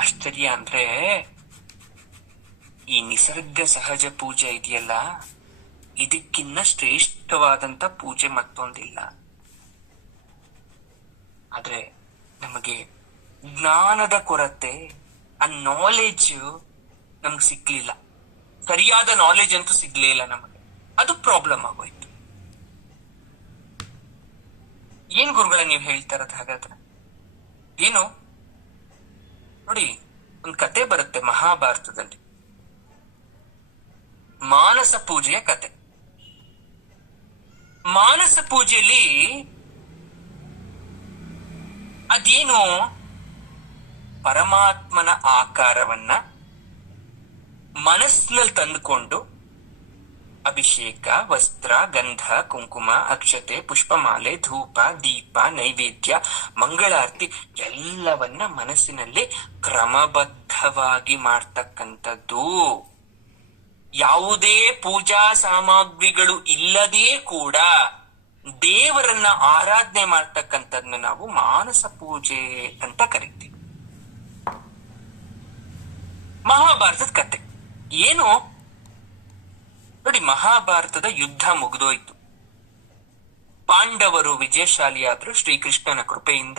ಆಶ್ಚರ್ಯ ಅಂದ್ರೆ ಈ ನಿಸರ್ಗ ಸಹಜ ಪೂಜೆ ಇದೆಯಲ್ಲ, ಇದಕ್ಕಿನ್ನ ಶ್ರೇಷ್ಠವಾದಂತ ಪೂಜೆ ಮತ್ತೊಂದಿಲ್ಲ. ಆದ್ರೆ ನಮಗೆ ಜ್ಞಾನದ ಕೊರತೆ, ಆ ನಾಲೆಜ್ ನಮ್ಗೆ ಸಿಗ್ಲಿಲ್ಲ. ಸರಿಯಾದ ನಾಲೆಜ್ ಅಂತೂ ಸಿಗ್ಲೇ ಇಲ್ಲ ನಮಗೆ. ಅದು ಪ್ರಾಬ್ಲಮ್ ಆಗೋಯ್ತು. ಏನ್ ಗುರುಗಳ ನೀವು ಹೇಳ್ತಾ ಇರೋದು ಹಾಗಾದ್ರೆ? ಏನು ನೋಡಿ, ಒಂದ್ ಕತೆ ಬರುತ್ತೆ ಮಹಾಭಾರತದಲ್ಲಿ, ಮಾನಸ ಪೂಜೆಯ ಕತೆ. ಮಾನಸ ಪೂಜೆಯಲ್ಲಿ ಅದೇನು ಪರಮಾತ್ಮನ ಆಕಾರವನ್ನ ಮನಸ್ಸಿನಲ್ಲಿ ತಂದುಕೊಂಡು ಅಭಿಷೇಕ, ವಸ್ತ್ರ, ಗಂಧ, ಕುಂಕುಮ, ಅಕ್ಷತೆ, ಪುಷ್ಪಮಾಲೆ, ಧೂಪ, ದೀಪ, ನೈವೇದ್ಯ, ಮಂಗಳಾರತಿ ಎಲ್ಲವನ್ನ ಮನಸ್ಸಿನಲ್ಲಿ ಕ್ರಮಬದ್ಧವಾಗಿ ಮಾಡ್ತಕ್ಕಂಥದ್ದು. ಯಾವುದೇ ಪೂಜಾ ಸಾಮಗ್ರಿಗಳು ಇಲ್ಲದೇ ಕೂಡ ದೇವರನ್ನ ಆರಾಧನೆ ಮಾಡ್ತಕ್ಕಂಥದ್ನ ನಾವು ಮಾನಸ ಪೂಜೆ ಅಂತ ಕರಿತೀವಿ. ಮಹಾಭಾರತದ ಕತೆ ಏನು ನೋಡಿ. ಮಹಾಭಾರತದ ಯುದ್ಧ ಮುಗಿದೋಯ್ತು. ಪಾಂಡವರು ವಿಜಯಶಾಲಿಯಾದ್ರು ಶ್ರೀಕೃಷ್ಣನ ಕೃಪೆಯಿಂದ.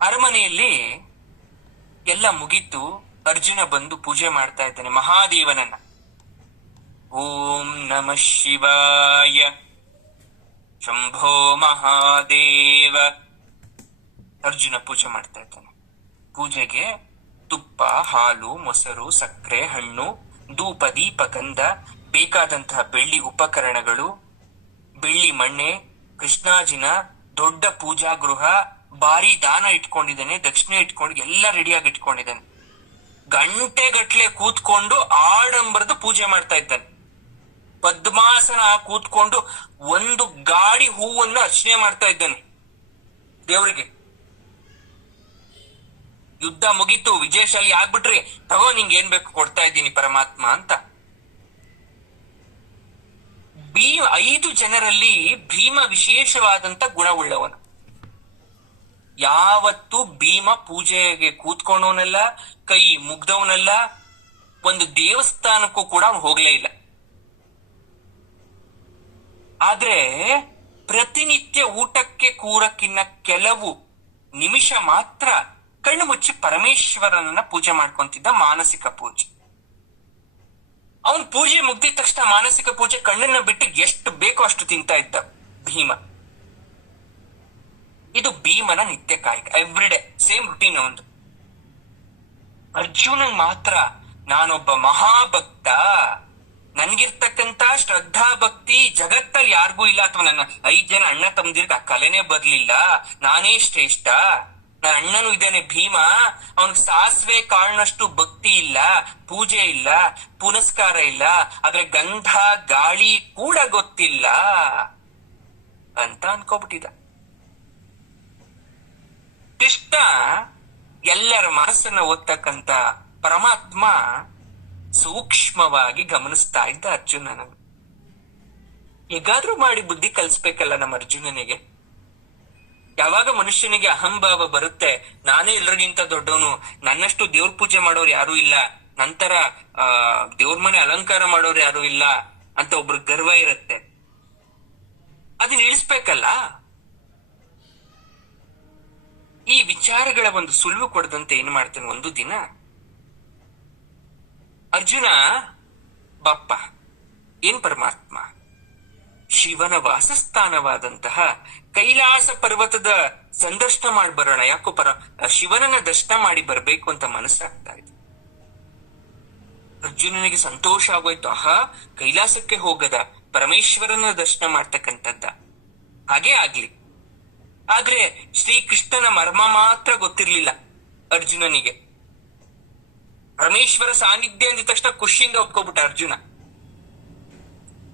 ಅರಮನೆಯಲ್ಲಿ ಎಲ್ಲ ಮುಗಿತು. ಅರ್ಜುನ ಬಂದು ಪೂಜೆ ಮಾಡ್ತಾ ಇದ್ದಾನೆ ಮಹಾದೇವನನ್ನ. ಓಂ ನಮಃ ಶಿವಾಯ, ಶಂಭೋ ಮಹಾದೇವ. ಅರ್ಜುನ ಪೂಜೆ ಮಾಡ್ತಾ ಇದ್ದಾನೆ. ಪೂಜೆಗೆ ತುಪ್ಪ, ಹಾಲು, ಮೊಸರು, ಸಕ್ಕರೆ, ಹಣ್ಣು, ಧೂಪ, ದೀಪ, ಗಂಧ, ಬೇಕಾದಂತಹ ಬೆಳ್ಳಿ ಉಪಕರಣಗಳು, ಬೆಳ್ಳಿ ಮಣ್ಣೆ, ಕೃಷ್ಣಾಜಿನ ದೊಡ್ಡ ಪೂಜಾ ಗೃಹ, ಭಾರಿ ದಾನ ಇಟ್ಕೊಂಡಿದ್ದಾನೆ, ದಕ್ಷಿಣೆ ಇಟ್ಕೊಂಡು ಎಲ್ಲ ರೆಡಿಯಾಗಿ ಇಟ್ಕೊಂಡಿದ್ದಾನೆ. ಗಂಟೆಗಟ್ಲೆ ಕೂತ್ಕೊಂಡು ಆಡಂಬರದ ಪೂಜೆ ಮಾಡ್ತಾ ಇದ್ದಾನೆ. ಪದ್ಮಾಸನ ಕೂತ್ಕೊಂಡು ಒಂದು ಗಾಡಿ ಹೂವನ್ನು ಅರ್ಚನೆ ಮಾಡ್ತಾ ಇದ್ದಾನೆ ದೇವರಿಗೆ. ಯುದ್ಧ ಮುಗೀತು, ವಿಜಯಶಾಲಿ ಆಗ್ಬಿಟ್ರಿ, ತಗೋ ನಿಂಗೆ ಏನ್ ಬೇಕು ಕೊಡ್ತಾ ಇದ್ದೀನಿ ಪರಮಾತ್ಮ ಅಂತ. 5 ಜನರಲ್ಲಿ ಭೀಮ ವಿಶೇಷವಾದಂತ ಗುಣವುಳ್ಳವನು. ಯಾವತ್ತು ಭೀಮ ಪೂಜೆಗೆ ಕೂತ್ಕೊಂಡವನಲ್ಲ, ಕೈ ಮುಗ್ದವನಲ್ಲ, ಒಂದು ದೇವಸ್ಥಾನಕ್ಕೂ ಕೂಡ ಅವನು ಹೋಗ್ಲೇ ಇಲ್ಲ. ಆದ್ರೆ ಪ್ರತಿನಿತ್ಯ ಊಟಕ್ಕೆ ಕೂರಕ್ಕಿನ್ನ ಕೆಲವು ನಿಮಿಷ ಮಾತ್ರ ಕಣ್ಣು ಮುಚ್ಚಿ ಪರಮೇಶ್ವರನನ್ನ ಪೂಜೆ ಮಾಡ್ಕೊಂತಿದ್ದ. ಮಾನಸಿಕ ಪೂಜೆ. ಅವನ್ ಪೂಜೆ ಮುಗ್ದಿದ ತಕ್ಷಣ ಮಾನಸಿಕ ಪೂಜೆ ಕಣ್ಣನ್ನ ಬಿಟ್ಟು ಎಷ್ಟು ಬೇಕೋ ಅಷ್ಟು ತಿಂತಾ ಇದ್ದ ಭೀಮ. ಇದು ಭೀಮನ ನಿತ್ಯ ಕಾಯಕ, ಎವ್ರಿಡೇ ಸೇಮ್ ರುಟೀನ್ ಒಂದು. ಅರ್ಜುನನ್ ಮಾತ್ರ ನಾನೊಬ್ಬ ಮಹಾಭಕ್ತ, ನನ್ಗಿರ್ತಕ್ಕಂತ ಶ್ರದ್ಧಾ ಭಕ್ತಿ ಜಗತ್ತಲ್ಲಿ ಯಾರಿಗೂ ಇಲ್ಲ, ಅಥವಾ ನನ್ನ 5 ಜನ ಅಣ್ಣ ತಮ್ಮದಿರ್ಗೆ ಆ ಕಲೆನೇ ಬರ್ಲಿಲ್ಲ, ನಾನೇ ಶ್ರೇಷ್ಠ, ನನ್ನ ಅಣ್ಣನು ಇದ್ದಾನೆ ಭೀಮ, ಅವನಿಗೆ ಸಾಸಿವೆ ಕಾರಣಷ್ಟು ಭಕ್ತಿ ಇಲ್ಲ, ಪೂಜೆ ಇಲ್ಲ, ಪುನಸ್ಕಾರ ಇಲ್ಲ, ಆದ್ರೆ ಗಂಧ ಗಾಳಿ ಕೂಡ ಗೊತ್ತಿಲ್ಲ ಅಂತ ಅನ್ಕೋಬಿಟ್ಟಿದ. ಕೃಷ್ಣ ಎಲ್ಲರ ಮನಸ್ಸನ್ನ ಓದ್ತಕ್ಕಂತ ಪರಮಾತ್ಮ ಸೂಕ್ಷ್ಮವಾಗಿ ಗಮನಿಸ್ತಾ ಇದ್ದ ಅರ್ಜುನನನ್ನು. ಹೇಗಾದ್ರೂ ಮಾಡಿ ಬುದ್ಧಿ ಕಲಿಸ್ಬೇಕಲ್ಲ ನಮ್ಮ ಅರ್ಜುನನಿಗೆ. ಯಾವಾಗ ಮನುಷ್ಯನಿಗೆ ಅಹಂಭಾವ ಬರುತ್ತೆ, ನಾನೇ ಎಲ್ಲರಿಗಿಂತ ದೊಡ್ಡವನು, ನನ್ನಷ್ಟು ದೇವ್ರ ಪೂಜೆ ಮಾಡೋರು ಯಾರು ಇಲ್ಲ, ನಂತರ ದೇವ್ರ ಮನೆ ಅಲಂಕಾರ ಮಾಡೋರು ಯಾರು ಇಲ್ಲ ಅಂತ ಒಬ್ರು ಗರ್ವ ಇರುತ್ತೆ, ಅದನ್ನ ಇಳಿಸ್ಬೇಕಲ್ಲ. ಈ ವಿಚಾರಗಳ ಒಂದು ಸುಳಿವು ಕೊಡದಂತೆ ಏನ್ ಮಾಡ್ತಾನೆ, ಒಂದು ದಿನ ಅರ್ಜುನ ಬಪ್ಪ, ಏನ್ ಪರಮಾತ್ಮ, ಶಿವನ ವಾಸಸ್ಥಾನವಾದಂತಹ ಕೈಲಾಸ ಪರ್ವತದ ಸಂದರ್ಶನ ಮಾಡಿ ಬರೋಣ, ಯಾಕೋ ಶಿವನನ್ನ ದರ್ಶನ ಮಾಡಿ ಬರ್ಬೇಕು ಅಂತ ಮನಸ್ಸಾಗ್ತಾ ಇದೆ. ಅರ್ಜುನನಿಗೆ ಸಂತೋಷ ಆಗೋಯ್ತು. ಆಹಾ, ಕೈಲಾಸಕ್ಕೆ ಹೋಗದ, ಪರಮೇಶ್ವರನ ದರ್ಶನ ಮಾಡ್ತಕ್ಕಂಥದ್ದ, ಹಾಗೇ ಆಗ್ಲಿ. ಆದ್ರೆ ಶ್ರೀಕೃಷ್ಣನ ಮರ್ಮ ಮಾತ್ರ ಗೊತ್ತಿರ್ಲಿಲ್ಲ ಅರ್ಜುನನಿಗೆ. ಪರಮೇಶ್ವರ ಸಾನ್ನಿಧ್ಯ ಅಂದ ತಕ್ಷಣ ಖುಷಿಯಿಂದ ಒಪ್ಕೊಬಿಟ್ಟ ಅರ್ಜುನ.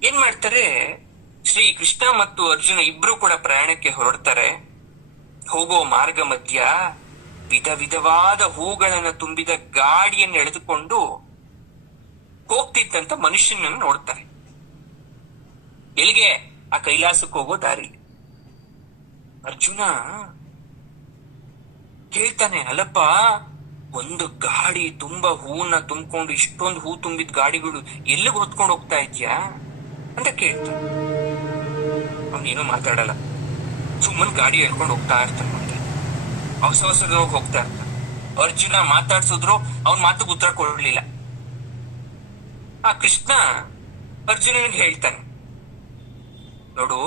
ಏನ್ ಮಾಡ್ತಾರೆ, ಶ್ರೀ ಕೃಷ್ಣ ಮತ್ತು ಅರ್ಜುನ ಇಬ್ರು ಕೂಡ ಪ್ರಯಾಣಕ್ಕೆ ಹೊರಡ್ತಾರೆ. ಹೋಗೋ ಮಾರ್ಗ ಮಧ್ಯ ವಿಧ ವಿಧವಾದ ಹೂಗಳನ್ನ ತುಂಬಿದ ಗಾಡಿಯನ್ನು ಎಳೆದುಕೊಂಡು ಹೋಗ್ತಿದ್ದಂತ ಮನುಷ್ಯನನ್ನು ನೋಡ್ತಾರೆ. ಎಲ್ಲಿಗೆ? ಆ ಕೈಲಾಸಕ್ಕೆ ಹೋಗೋ ದಾರಿ. ಅರ್ಜುನ ಕೇಳ್ತಾನೆ, ಅಲ್ಲಪ್ಪ, ಒಂದು ಗಾಡಿ ತುಂಬಾ ಹೂವನ್ನ ತುಂಬಿಕೊಂಡು, ಇಷ್ಟೊಂದು ಹೂ ತುಂಬಿದ ಗಾಡಿಗಳು ಎಲ್ಲಿಗೆ ಹೊತ್ಕೊಂಡು ಹೋಗ್ತಾ ಇದ್ಯಾ ಅಂತ ಕೇಳ್ತಾನೆ. ಅವನೇನು ಮಾತಾಡಲ್ಲ, ಸುಮ್ಮನ್ ಗಾಡಿ ಹೇಳ್ಕೊಂಡು ಹೋಗ್ತಾ ಇರ್ತಾನೆ. ಮುಂದೆ ಅವಸರವಾಗಿ ಹೋಗ್ತಾ ಇರ್ತಾನೆ. ಅರ್ಜುನ ಮಾತಾಡ್ಸಿದ್ರು ಅವನ್ ಮಾತು ಉತ್ತರ ಕೊಡ್ಲಿಲ್ಲ. ಆ ಕೃಷ್ಣ ಅರ್ಜುನನಿಗೆ ಹೇಳ್ತಾನೆ, ನೋಡು,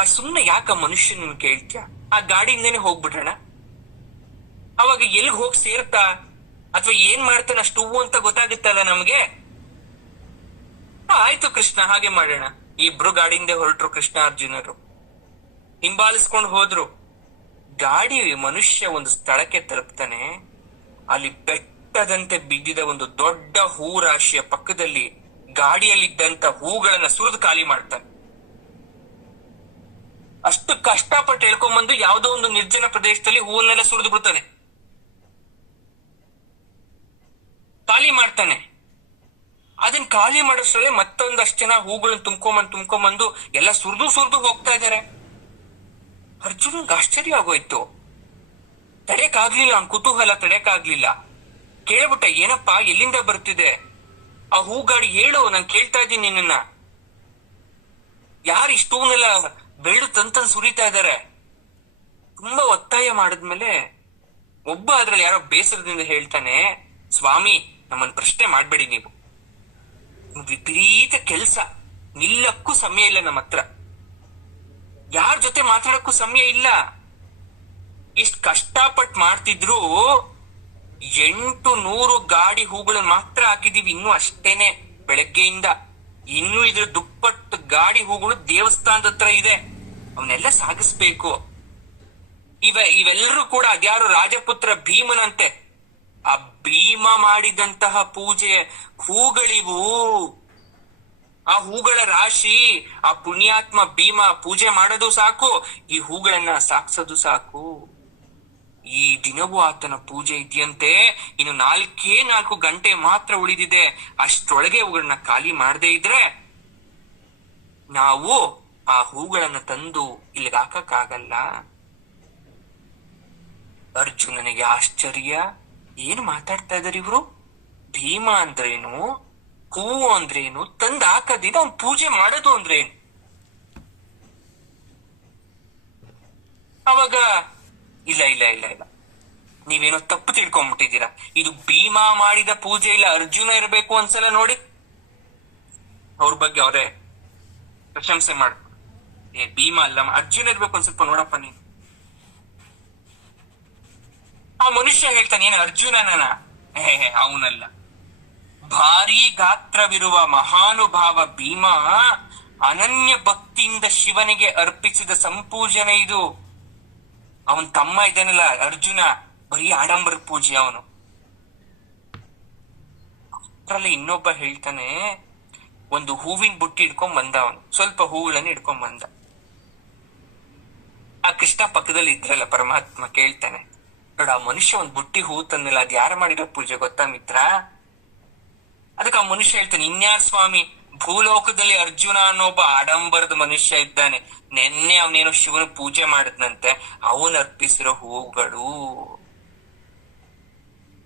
ಆ ಸುಮ್ನೆ ಯಾಕ ಮನುಷ್ಯನ ಕೇಳ್ತೀಯ, ಆ ಗಾಡಿಯಿಂದನೇ ಹೋಗ್ಬಿಟ್ರಣ, ಅವಾಗ ಎಲ್ಗ್ ಹೋಗಿ ಸೇರ್ತಾ ಅಥವಾ ಏನ್ ಮಾಡ್ತಾನ ಅಷ್ಟು ಹೂವು ಅಂತ ಗೊತ್ತಾಗುತ್ತಲ್ಲ ನಮ್ಗೆ. ಆಯ್ತು ಕೃಷ್ಣ, ಹಾಗೆ ಮಾಡೋಣ. ಇಬ್ರು ಗಾಡಿಯಿಂದ ಹೊರಟ್ರು. ಕೃಷ್ಣ ಅರ್ಜುನರು ಹಿಂಬಾಲಿಸ್ಕೊಂಡು ಹೋದ್ರು. ಗಾಡಿ ಮನುಷ್ಯ ಒಂದು ಸ್ಥಳಕ್ಕೆ ತಲುಪ್ತಾನೆ. ಅಲ್ಲಿ ಬೆಟ್ಟದಂತೆ ಬಿದ್ದಿದ ಒಂದು ದೊಡ್ಡ ಹೂ ರಾಶಿಯ ಪಕ್ಕದಲ್ಲಿ ಗಾಡಿಯಲ್ಲಿದ್ದಂತ ಹೂಗಳನ್ನ ಸುರಿದು ಖಾಲಿ ಮಾಡ್ತಾನೆ. ಅಷ್ಟು ಕಷ್ಟಪಟ್ಟು ಹೇಳ್ಕೊಂಡ್ಬಂದು ಯಾವುದೋ ಒಂದು ನಿರ್ಜನ ಪ್ರದೇಶದಲ್ಲಿ ಹೂವನ್ನೆಲ್ಲ ಸುರಿದು ಬಿಡ್ತಾನೆ, ಖಾಲಿ ಮಾಡ್ತಾನೆ. ಅದನ್ನ ಖಾಲಿ ಮಾಡೋಷ್ಟ್ರಲ್ಲೇ ಮತ್ತೊಂದಷ್ಟು ಜನ ಹೂಗಳನ್ನ ತುಂಬ್ಕೊಂಬಂದು ಎಲ್ಲ ಸುರಿದು ಹೋಗ್ತಾ ಇದಾರೆ. ಅರ್ಜುನನ್ಗೆ ಆಶ್ಚರ್ಯ ಆಗೋಯ್ತು, ತಡೆಯಕ್ಕಾಗ್ಲಿಲ್ಲ, ಅವ್ನ ಕುತೂಹಲ ತಡೆಯಕ್ಕಾಗ್ಲಿಲ್ಲ. ಕೇಳ್ಬಿಟ್ಟ, ಏನಪ್ಪಾ, ಎಲ್ಲಿಂದ ಬರ್ತಿದೆ ಆ ಹೂಗಾಡಿ, ಹೇಳು, ನಾನು ಕೇಳ್ತಾ ಇದ್ದೀನಿ ನಿನ್ನ. ಯಾರು ಇಷ್ಟೂನೆಲ್ಲ ಬೆಳ್ಳು ತಂತನ್ ಸುರಿತಾ ಇದಾರೆ? ತುಂಬಾ ಒತ್ತಾಯ ಮಾಡಿದ್ಮೇಲೆ ಒಬ್ಬ ಅದ್ರಲ್ಲಿ ಯಾರೋ ಬೇಸರದಿಂದ ಹೇಳ್ತಾನೆ, ಸ್ವಾಮಿ, ನಮ್ಮನ್ ಪ್ರಶ್ನೆ ಮಾಡ್ಬೇಡಿ, ನೀವು ವಿಪರೀತ ಕೆಲ್ಸ, ನಿಲ್ಲಕ್ಕೂ ಸಮಯ ಇಲ್ಲ ನಮ್ಮ ಹತ್ರ, ಯಾರ ಜೊತೆ ಮಾತಾಡಕ್ಕೂ ಸಮಯ ಇಲ್ಲ. ಇಷ್ಟ ಕಷ್ಟಪಟ್ಟು ಮಾಡ್ತಿದ್ರು 800 ಗಾಡಿ ಹೂಗಳನ್ನ ಮಾತ್ರ ಹಾಕಿದೀವಿ, ಇನ್ನೂ ಅಷ್ಟೇನೆ ಬೆಳಗ್ಗೆಯಿಂದ. ಇನ್ನು ಇದ್ರ ದುಪ್ಪಟ್ಟು ಗಾಡಿ ಹೂಗಳು ದೇವಸ್ಥಾನದ ಹತ್ರ ಇದೆ, ಅವನ್ನೆಲ್ಲ ಸಾಗಿಸ್ಬೇಕು. ಇವೆಲ್ಲರೂ ಕೂಡ ಅದ್ಯಾರು ರಾಜಪುತ್ರ ಭೀಮನಂತೆ, ಆ ಭೀಮ ಮಾಡಿದಂತಹ ಪೂಜೆ ಹೂಗಳಿವು. ಆ ಹೂಗಳ ರಾಶಿ, ಆ ಪುಣ್ಯಾತ್ಮ ಭೀಮ ಪೂಜೆ ಮಾಡೋದು ಸಾಕು, ಈ ಹೂಗಳನ್ನ ಸಾಕ್ಸೋದು ಸಾಕು. ಈ ದಿನವೂ ಆತನ ಪೂಜೆ ಇದೆಯಂತೆ. ಇನ್ನು 4 ಗಂಟೆ ಮಾತ್ರ ಉಳಿದಿದೆ. ಅಷ್ಟರೊಳಗೆ ಅವುಗಳನ್ನ ಖಾಲಿ ಮಾಡದೇ ಇದ್ರೆ ನಾವು ಆ ಹೂಗಳನ್ನ ತಂದು ಇಲ್ಲಿಗೆ ಹಾಕಕ್ಕಾಗಲ್ಲ. ಅರ್ಜುನನಿಗೆ ಆಶ್ಚರ್ಯ, ಏನು ಮಾತಾಡ್ತಾ ಇದಾರೆ ಇವ್ರು? ಭೀಮ ಅಂದ್ರೇನು, ಹೂವು ಅಂದ್ರೇನು, ತಂದು ಹಾಕದಿದ ಅವ್ನ್ ಪೂಜೆ ಮಾಡೋದು ಅಂದ್ರೇನು? ಅವಾಗ ಇಲ್ಲ ಇಲ್ಲ ಇಲ್ಲ ಇಲ್ಲ, ನೀವೇನೋ ತಪ್ಪು ತಿಳ್ಕೊಂಡ್ಬಿಟ್ಟಿದ್ದೀರಾ. ಇದು ಭೀಮ ಮಾಡಿದ ಪೂಜೆ ಇಲ್ಲ, ಅರ್ಜುನ ಇರಬೇಕು ಒಂದ್ಸಲ ನೋಡಿ. ಅವ್ರ ಬಗ್ಗೆ ಅವರೇ ಪ್ರಶಂಸೆ ಮಾಡ, ಭೀಮ ಅಲ್ಲ, ಅರ್ಜುನ ಇರ್ಬೇಕು ಒಂದ್ ಸ್ವಲ್ಪ ನೋಡಪ್ಪ ನೀನು. ಆ ಮನುಷ್ಯ ಹೇಳ್ತಾನೆ, ಏನು ಅರ್ಜುನನ? ಅವನಲ್ಲ, ಭಾರೀ ಗಾತ್ರವಿರುವ ಮಹಾನುಭಾವ ಭೀಮ ಅನನ್ಯ ಭಕ್ತಿಯಿಂದ ಶಿವನಿಗೆ ಅರ್ಪಿಸಿದ ಸಂಪೂಜನೆ ಇದು. ಅವನ್ ತಮ್ಮ ಇದ್ದಾನಲ್ಲ ಅರ್ಜುನ, ಬರೀ ಆಡಂಬರ ಪೂಜೆ ಅವನು. ಅದ್ರಲ್ಲಿ ಇನ್ನೊಬ್ಬ ಹೇಳ್ತಾನೆ, ಒಂದು ಹೂವಿನ ಬುಟ್ಟಿ ಇಟ್ಕೊಂಡ್ ಬಂದ ಅವನು, ಸ್ವಲ್ಪ ಹೂಗಳನ್ನು ಇಟ್ಕೊಂಡ್ ಬಂದ. ಆ ಕೃಷ್ಣ ಪಕ್ಕದಲ್ಲಿ ಇದ್ರಲ್ಲ ಪರಮಾತ್ಮ ಕೇಳ್ತಾನೆ, ನೋಡ, ಆ ಮನುಷ್ಯ ಒಂದ್ ಬುಟ್ಟಿ ಹೂ ತಂದಿಲ್ಲ, ಅದ್ ಯಾರು ಮಾಡಿರೋ ಪೂಜೆ ಗೊತ್ತಾ ಮಿತ್ರ? ಅದಕ್ಕೆ ಆ ಮನುಷ್ಯ ಹೇಳ್ತಾನೆ, ಇನ್ಯಾರ್ ಸ್ವಾಮಿ, ಭೂಲೋಕದಲ್ಲಿ ಅರ್ಜುನ ಅನ್ನೋಬ್ಬ ಆಡಂಬರದ ಮನುಷ್ಯ ಇದ್ದಾನೆ, ನೆನ್ನೆ ಅವನೇನೋ ಶಿವನ ಪೂಜೆ ಮಾಡಿದ್ನಂತೆ, ಅವನ್ ಅರ್ಪಿಸಿರೋ ಹೂಗಳು.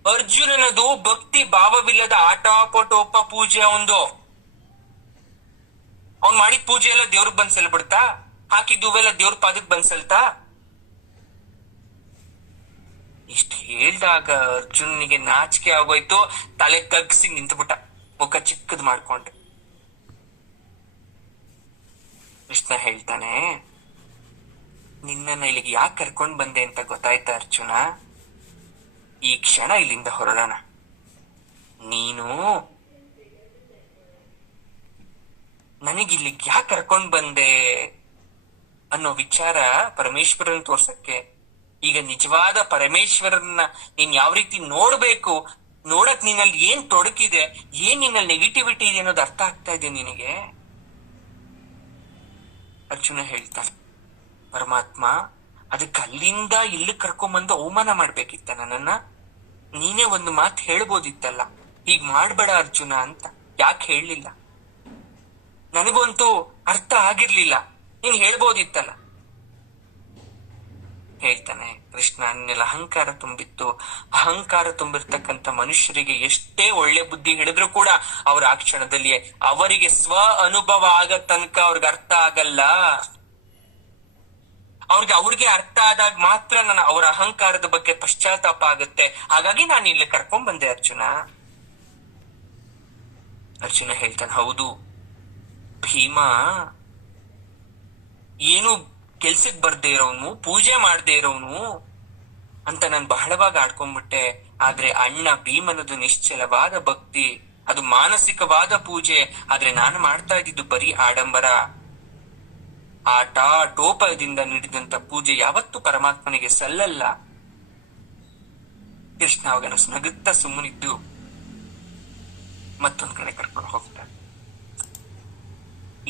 ಅರ್ಜುನನದು ಭಕ್ತಿ ಭಾವವಿಲ್ಲದ ಆಟಾಪಟೋಪ ಪೂಜೆ ಅವಂದು. ಅವ್ನ್ ಮಾಡಿದ ಪೂಜೆ ಎಲ್ಲ ದೇವ್ರಿಗೆ ಬಂದ್ ಸಲ್ಬಿಡ್ತಾ? ಹಾಕಿದ್ ಹೂವೆಲ್ಲ ದೇವ್ರ ಪಾದಕ್ ಬಂದ್ ಸಲ್ತಾ? ಇಷ್ಟ ಹೇಳ್ದಾಗ ಅರ್ಜುನಿಗೆ ನಾಚಿಕೆ ಆಗೋಯ್ತು, ತಲೆ ತಗ್ಸಿ ನಿಂತುಬಿಟ್ಟ, ಮುಖ ಚಿಕ್ಕದ್ ಮಾಡ್ಕೊಂಡೆ. ಕೃಷ್ಣ ಹೇಳ್ತಾನೆ, ನಿನ್ನನ್ನ ಇಲ್ಲಿಗೆ ಯಾಕೆ ಕರ್ಕೊಂಡ್ ಬಂದೆ ಅಂತ ಗೊತ್ತಾಯ್ತಾ ಅರ್ಜುನ? ಈ ಕ್ಷಣ ಇಲ್ಲಿಂದ ಹೊರಡೋಣ. ನೀನು ನನಗಿಲ್ಲಿಗೆ ಯಾಕೆ ಕರ್ಕೊಂಡ್ ಬಂದೆ ಅನ್ನೋ ವಿಚಾರ ಪರಮೇಶ್ವರನ್ ತೋರ್ಸಕ್ಕೆ. ಈಗ ನಿಜವಾದ ಪರಮೇಶ್ವರನ್ನ ನೀನ್ ಯಾವ ರೀತಿ ನೋಡ್ಬೇಕು, ನೋಡಕ್ ನಿನ್ನಲ್ಲಿ ಏನ್ ತೊಡಕಿದೆ, ಏನ್ ನಿನ್ನಲ್ಲಿ ನೆಗೆಟಿವಿಟಿ ಇದೆ ಅನ್ನೋದು ಅರ್ಥ ಆಗ್ತಾ ಇದೆ ನಿನಗೆ. ಅರ್ಜುನ ಹೇಳ್ತಾನೆ, ಪರಮಾತ್ಮ, ಅದಕ್ಕೆ ಅಲ್ಲಿಂದ ಇಲ್ಲಿ ಕರ್ಕೊಂಬಂದು ಅವಮಾನ ಮಾಡ್ಬೇಕಿತ್ತ ನನ್ನನ್ನ? ನೀನೇ ಒಂದು ಮಾತು ಹೇಳ್ಬೋದಿತ್ತಲ್ಲ, ಹೀಗ್ ಮಾಡ್ಬೇಡ ಅರ್ಜುನ ಅಂತ. ಯಾಕೆ ಹೇಳಲಿಲ್ಲ? ನನಗಂತೂ ಅರ್ಥ ಆಗಿರ್ಲಿಲ್ಲ, ನೀನ್ ಹೇಳ್ಬೋದಿತ್ತಲ್ಲ. ಹೇಳ್ತಾನೆ ಕೃಷ್ಣ, ಅನ್ನೆಲ್ಲ ಅಹಂಕಾರ ತುಂಬಿತ್ತು. ಅಹಂಕಾರ ತುಂಬಿರ್ತಕ್ಕಂಥ ಮನುಷ್ಯರಿಗೆ ಎಷ್ಟೇ ಒಳ್ಳೆ ಬುದ್ಧಿ ಹೇಳಿದ್ರು ಕೂಡ ಅವ್ರ ಆ ಕ್ಷಣದಲ್ಲಿ ಅವರಿಗೆ ಸ್ವ ಅನುಭವ ಆಗ ತನಕ ಅವ್ರಿಗೆ ಅರ್ಥ ಆಗಲ್ಲ. ಅವ್ರಿಗೆ ಅರ್ಥ ಆದಾಗ ಮಾತ್ರ ಅವರ ಅಹಂಕಾರದ ಬಗ್ಗೆ ಪಶ್ಚಾತ್ತಾಪ ಆಗುತ್ತೆ. ಹಾಗಾಗಿ ನಾನು ಇಲ್ಲಿ ಕರ್ಕೊಂಡ್ ಬಂದೆ ಅರ್ಜುನ. ಅರ್ಜುನ ಹೇಳ್ತಾನೆ, ಹೌದು, ಭೀಮ ಏನು ಕೆಲ್ಸಕ್ ಬರ್ದೇ ಇರೋನು, ಪೂಜೆ ಮಾಡದೇ ಇರೋನು ಅಂತ ನಾನು ಬಹಳವಾಗಿ ಆಡ್ಕೊಂಡ್ಬಿಟ್ಟೆ. ಆದ್ರೆ ಅಣ್ಣ ಭೀಮನದು ನಿಶ್ಚಲವಾದ ಭಕ್ತಿ, ಅದು ಮಾನಸಿಕವಾದ ಪೂಜೆ. ಆದ್ರೆ ನಾನು ಮಾಡ್ತಾ ಇದ್ದಿದ್ದು ಬರೀ ಆಡಂಬರ. ಟೋಪದಿಂದ ನೀಡಿದಂತ ಪೂಜೆ ಯಾವತ್ತೂ ಪರಮಾತ್ಮನಿಗೆ ಸಲ್ಲಲ್ಲ. ಕೃಷ್ಣ ಅವಾಗ ನಗುತ್ತಾ ಸುಮ್ಮನಿದ್ದು ಮತ್ತೊಂದ್ ಕಡೆ ಕರ್ಕೊಂಡು ಹೋಗ್ತಾರೆ.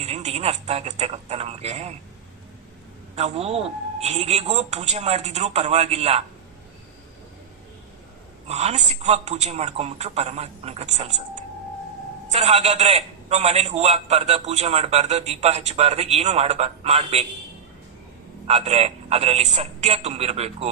ಇದರಿಂದ ಏನ್ ಅರ್ಥ ಆಗತ್ತೆ ಗೊತ್ತಾ ನಮ್ಗೆ? ನಾವು ಹೇಗೇಗೋ ಪೂಜೆ ಮಾಡ್ದಿದ್ರು ಪರವಾಗಿಲ್ಲ, ಮಾನಸಿಕವಾಗಿ ಪೂಜೆ ಮಾಡ್ಕೊಂಡ್ಬಿಟ್ರು ಪರಮಾತ್ಮನಿಗದ್ ಸಲ್ಸತ್ತೆ. ಸರ್ ಹಾಗಾದ್ರೆ ನಾವು ಮನೇಲಿ ಹೂ ಹಾಕ್ಬಾರ್ದ, ಪೂಜೆ ಮಾಡಬಾರ್ದ, ದೀಪ ಹಚ್ಚಬಾರ್ದ, ಏನು ಮಾಡ್ಬೇಕು. ಆದ್ರೆ ಅದರಲ್ಲಿ ಸತ್ಯ ತುಂಬಿರ್ಬೇಕು.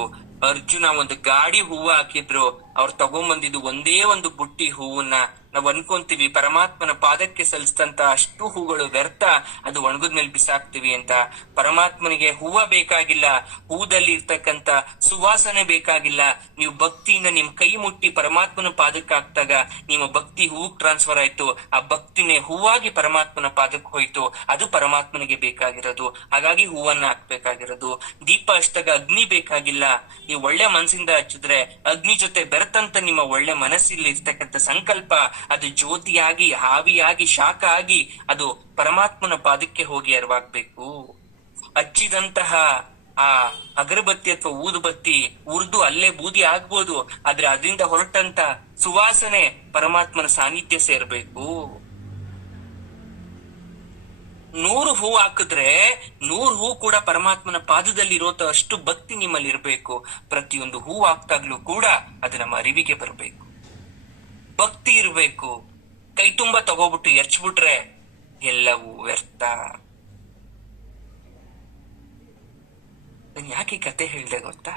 ಅರ್ಜುನ ಒಂದು ಗಾಡಿ ಹೂವು ಹಾಕಿದ್ರು, ಅವ್ರು ತಗೊಂಬಂದಿದ್ದು ಒಂದೇ ಒಂದು ಬುಟ್ಟಿ ಹೂವನ್ನ. ನಾವ್ ಅನ್ಕೊಂತೀವಿ ಪರಮಾತ್ಮನ ಪಾದಕ್ಕೆ ಸಲ್ಲಿಸಿದಂತ ಅಷ್ಟು ಹೂಗಳು ವ್ಯರ್ಥ, ಅದು ಒಣಗದ್ಮೇಲೆ ಬಿಸಾಕ್ತಿವಿ ಅಂತ. ಪರಮಾತ್ಮನಿಗೆ ಹೂವ ಬೇಕಾಗಿಲ್ಲ, ಹೂದಲ್ಲಿ ಇರ್ತಕ್ಕಂತ ಸುವಾಸನೆ ಬೇಕಾಗಿಲ್ಲ. ನೀವು ಭಕ್ತಿಯಿಂದ ನಿಮ್ ಕೈ ಮುಟ್ಟಿ ಪರಮಾತ್ಮನ ಪಾದಕ್ಕೆ ಹಾಕ್ದಾಗ ನಿಮ್ಮ ಭಕ್ತಿ ಹೂಗ್ ಟ್ರಾನ್ಸ್ಫರ್ ಆಯ್ತು. ಆ ಭಕ್ತಿನೇ ಹೂವಾಗಿ ಪರಮಾತ್ಮನ ಪಾದಕ್ಕೆ ಹೋಯ್ತು. ಅದು ಪರಮಾತ್ಮನಿಗೆ ಬೇಕಾಗಿರೋದು. ಹಾಗಾಗಿ ಹೂವನ್ನ ಹಾಕ್ಬೇಕಾಗಿರೋದು. ದೀಪ ಹಚ್ಚಿದಾಗ ಅಗ್ನಿ ಬೇಕಾಗಿಲ್ಲ. ನೀವು ಒಳ್ಳೆ ಮನಸ್ಸಿಂದ ಹಚ್ಚಿದ್ರೆ ಅಗ್ನಿ ಜೊತೆ ಬೆರೆತಂತ ನಿಮ್ಮ ಒಳ್ಳೆ ಮನಸ್ಸಲ್ಲಿ ಇರ್ತಕ್ಕಂಥ ಸಂಕಲ್ಪ ಅದು ಜ್ಯೋತಿಯಾಗಿ, ಹಾವಿಯಾಗಿ, ಶಾಖ ಆಗಿ ಅದು ಪರಮಾತ್ಮನ ಪಾದಕ್ಕೆ ಹೋಗಿ ಅರಿವಾಗ್ಬೇಕು. ಹಚ್ಚಿದಂತಹ ಆ ಅಗರಬತ್ತಿ ಅಥವಾ ಊದುಬತ್ತಿ ಉರ್ದು ಅಲ್ಲೇ ಬೂದಿ ಆಗ್ಬೋದು, ಆದ್ರೆ ಅದರಿಂದ ಹೊರಟಂತ ಸುವಾಸನೆ ಪರಮಾತ್ಮನ ಸಾನ್ನಿಧ್ಯ ಸೇರ್ಬೇಕು. 100 ಹೂ ಹಾಕಿದ್ರೆ 100 ಹೂ ಕೂಡ ಪರಮಾತ್ಮನ ಪಾದದಲ್ಲಿ ಇರೋತ ಅಷ್ಟು ಭಕ್ತಿ ನಿಮ್ಮಲ್ಲಿ ಇರಬೇಕು. ಪ್ರತಿಯೊಂದು ಹೂ ಹಾಕ್ತಾಗ್ಲೂ ಕೂಡ ಅದು ನಮ್ಮ ಅರಿವಿಗೆ ಬರಬೇಕು, ಭಕ್ತಿ ಇರಬೇಕು. ಕೈ ತುಂಬಾ ತಗೋಬಿಟ್ಟು ಎರ್ಚ್ಬಿಟ್ರೆ ಎಲ್ಲವೂ ವ್ಯರ್ಥ. ಯಾಕೆ ಕತೆ ಹೇಳ್ದೆ ಗೊತ್ತಾ?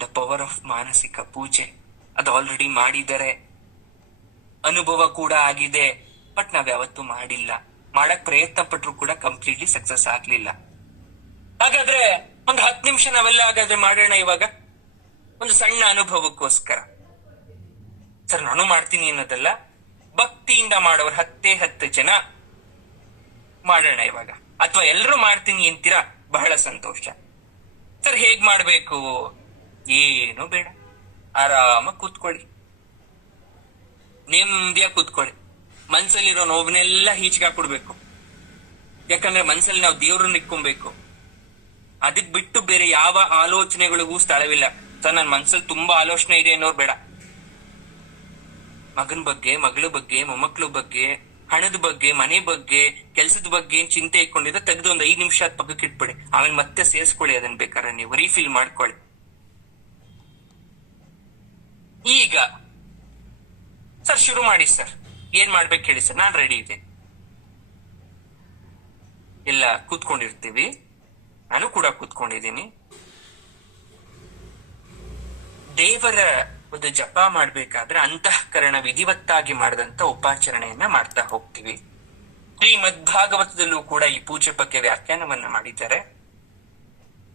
ದ ಪವರ್ ಆಫ್ ಮಾನಸಿಕ ಪೂಜೆ. ಅದು ಆಲ್ರೆಡಿ ಮಾಡಿದರೆ, ಅನುಭವ ಕೂಡ ಆಗಿದೆ. ಬಟ್ ನಾವ್ ಯಾವತ್ತೂ ಮಾಡಿಲ್ಲ. ಮಾಡಕ್ ಪ್ರಯತ್ನ ಪಟ್ರು ಕೂಡ ಕಂಪ್ಲೀಟ್ಲಿ ಸಕ್ಸಸ್ ಆಗ್ಲಿಲ್ಲ. ಹಾಗಾದ್ರೆ ಒಂದು 10 ನಿಮಿಷ ನಾವೆಲ್ಲ ಹಾಗಾದ್ರೆ ಮಾಡೋಣ ಇವಾಗ, ಒಂದು ಸಣ್ಣ ಅನುಭವಕ್ಕೋಸ್ಕರ. ಸರ್ ನಾನು ಮಾಡ್ತೀನಿ ಅನ್ನೋದಲ್ಲ, ಭಕ್ತಿಯಿಂದ ಮಾಡೋರು 10 ಜನ ಮಾಡೋಣ ಇವಾಗ. ಅಥವಾ ಎಲ್ರು ಮಾಡ್ತೀನಿ ಅಂತೀರಾ, ಬಹಳ ಸಂತೋಷ. ಸರ್ ಹೇಗ್ ಮಾಡ್ಬೇಕು? ಏನು ಬೇಡ, ಆರಾಮಾಗಿ ಕೂತ್ಕೊಳ್ಳಿ, ನೆಮ್ಮದಿಯಾಗಿ ಕೂತ್ಕೊಳ್ಳಿ. ಮನ್ಸಲ್ಲಿರೋ ನೋವನ್ನೆಲ್ಲ ಹೀಚ್ಗಾಕ್ಬಿಡ್ಬೇಕು. ಯಾಕಂದ್ರೆ ಮನ್ಸಲ್ಲಿ ನಾವು ದೇವ್ರನ್ನ ಇಕ್ಕೊಬೇಕು. ಅದಕ್ ಬಿಟ್ಟು ಬೇರೆ ಯಾವ ಆಲೋಚನೆಗಳಿಗೂ ಸ್ಥಳವಿಲ್ಲ. ಸರ್ ನನ್ ಮನ್ಸಲ್ಲಿ ತುಂಬಾ ಆಲೋಚನೆ ಇದೆ ಅನ್ನೋರು ಬೇಡ. ಮಗನ ಬಗ್ಗೆ, ಮಗಳ ಬಗ್ಗೆ, ಮೊಮ್ಮಕ್ಳ ಬಗ್ಗೆ, ಹಣದ ಬಗ್ಗೆ, ಮನೆ ಬಗ್ಗೆ, ಕೆಲ್ಸದ ಬಗ್ಗೆ ಚಿಂತೆ ಇಟ್ಕೊಂಡಿದ್ರೆ ತೆಗೆದು ಒಂದು 5 ನಿಮಿಷ ಪಕ್ಕಕ್ಕೆ ಇಟ್ಬಿಡಿ. ಆಮೇಲೆ ಮತ್ತೆ ಸೇರಿಸ್ಕೊಳ್ಳಿ, ಅದನ್ನ ಬೇಕಾದ್ರೆ ನೀವು ರೀಫಿಲ್ ಮಾಡ್ಕೊಳ್ಳಿ. ಈಗ ಸರ್ ಶುರು ಮಾಡಿ ಸರ್, ಏನ್ ಮಾಡ್ಬೇಕು ಹೇಳಿ ಸರ್, ನಾನ್ ರೆಡಿ ಇದೆ. ಎಲ್ಲ ಕೂತ್ಕೊಂಡಿರ್ತೀವಿ, ನಾನು ಕೂಡ ಕೂತ್ಕೊಂಡಿದ್ದೀನಿ. ದೇವರ ಒಂದು ಜಪ ಮಾಡ್ಬೇಕಾದ್ರೆ ಅಂತಃಕರಣ ವಿಧಿವತ್ತಾಗಿ ಮಾಡಿದಂತ ಉಪಾಚರಣೆಯನ್ನ ಮಾಡ್ತಾ ಹೋಗ್ತೀವಿ. ಶ್ರೀಮದ್ಭಾಗವತದಲ್ಲೂ ಕೂಡ ಈ ಪೂಜೆ ಬಗ್ಗೆ ವ್ಯಾಖ್ಯಾನವನ್ನ ಮಾಡಿದ್ದಾರೆ.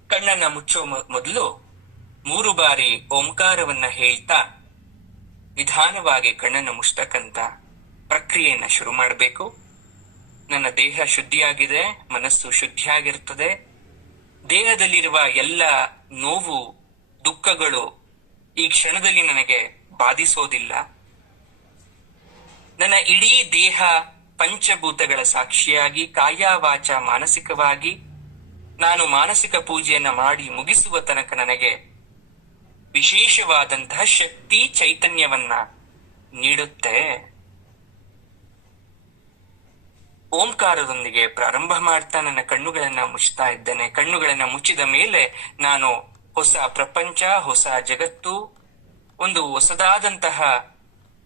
ಕಣ್ಣನ್ನ ಮುಚ್ಚೋ ಮೊದಲು 3 ಬಾರಿ ಓಂಕಾರವನ್ನ ಹೇಳ್ತಾ ನಿಧಾನವಾಗಿ ಕಣ್ಣನ್ನು ಮುಚ್ಚತಕ್ಕಂತ ಪ್ರಕ್ರಿಯೆಯನ್ನ ಶುರು ಮಾಡಬೇಕು. ನನ್ನ ದೇಹ ಶುದ್ಧಿಯಾಗಿದೆ, ಮನಸ್ಸು ಶುದ್ಧಿಯಾಗಿರ್ತದೆ. ದೇಹದಲ್ಲಿರುವ ಎಲ್ಲ ನೋವು, ದುಃಖಗಳು ಈ ಕ್ಷಣದಲ್ಲಿ ನನಗೆ ಬಾಧಿಸೋದಿಲ್ಲ. ನನ್ನ ಇಡೀ ದೇಹ ಪಂಚಭೂತಗಳ ಸಾಕ್ಷಿಯಾಗಿ ಕಾಯ ವಾಚ ಮಾನಸಿಕವಾಗಿ ನಾನು ಮಾನಸಿಕ ಪೂಜೆಯನ್ನ ಮಾಡಿ ಮುಗಿಸುವ ತನಕ ನನಗೆ ವಿಶೇಷವಾದಂತಹ ಶಕ್ತಿ, ಚೈತನ್ಯವನ್ನ ನೀಡುತ್ತೆ. ಓಂಕಾರದೊಂದಿಗೆ ಪ್ರಾರಂಭ ಮಾಡ್ತಾ ನನ್ನ ಕಣ್ಣುಗಳನ್ನ ಮುಚ್ಚುತ್ತಾ ಇದ್ದೇನೆ. ಕಣ್ಣುಗಳನ್ನ ಮುಚ್ಚಿದ ಮೇಲೆ ನಾನು ಹೊಸ ಪ್ರಪಂಚ, ಹೊಸ ಜಗತ್ತು, ಒಂದು ಹೊಸದಾದಂತಹ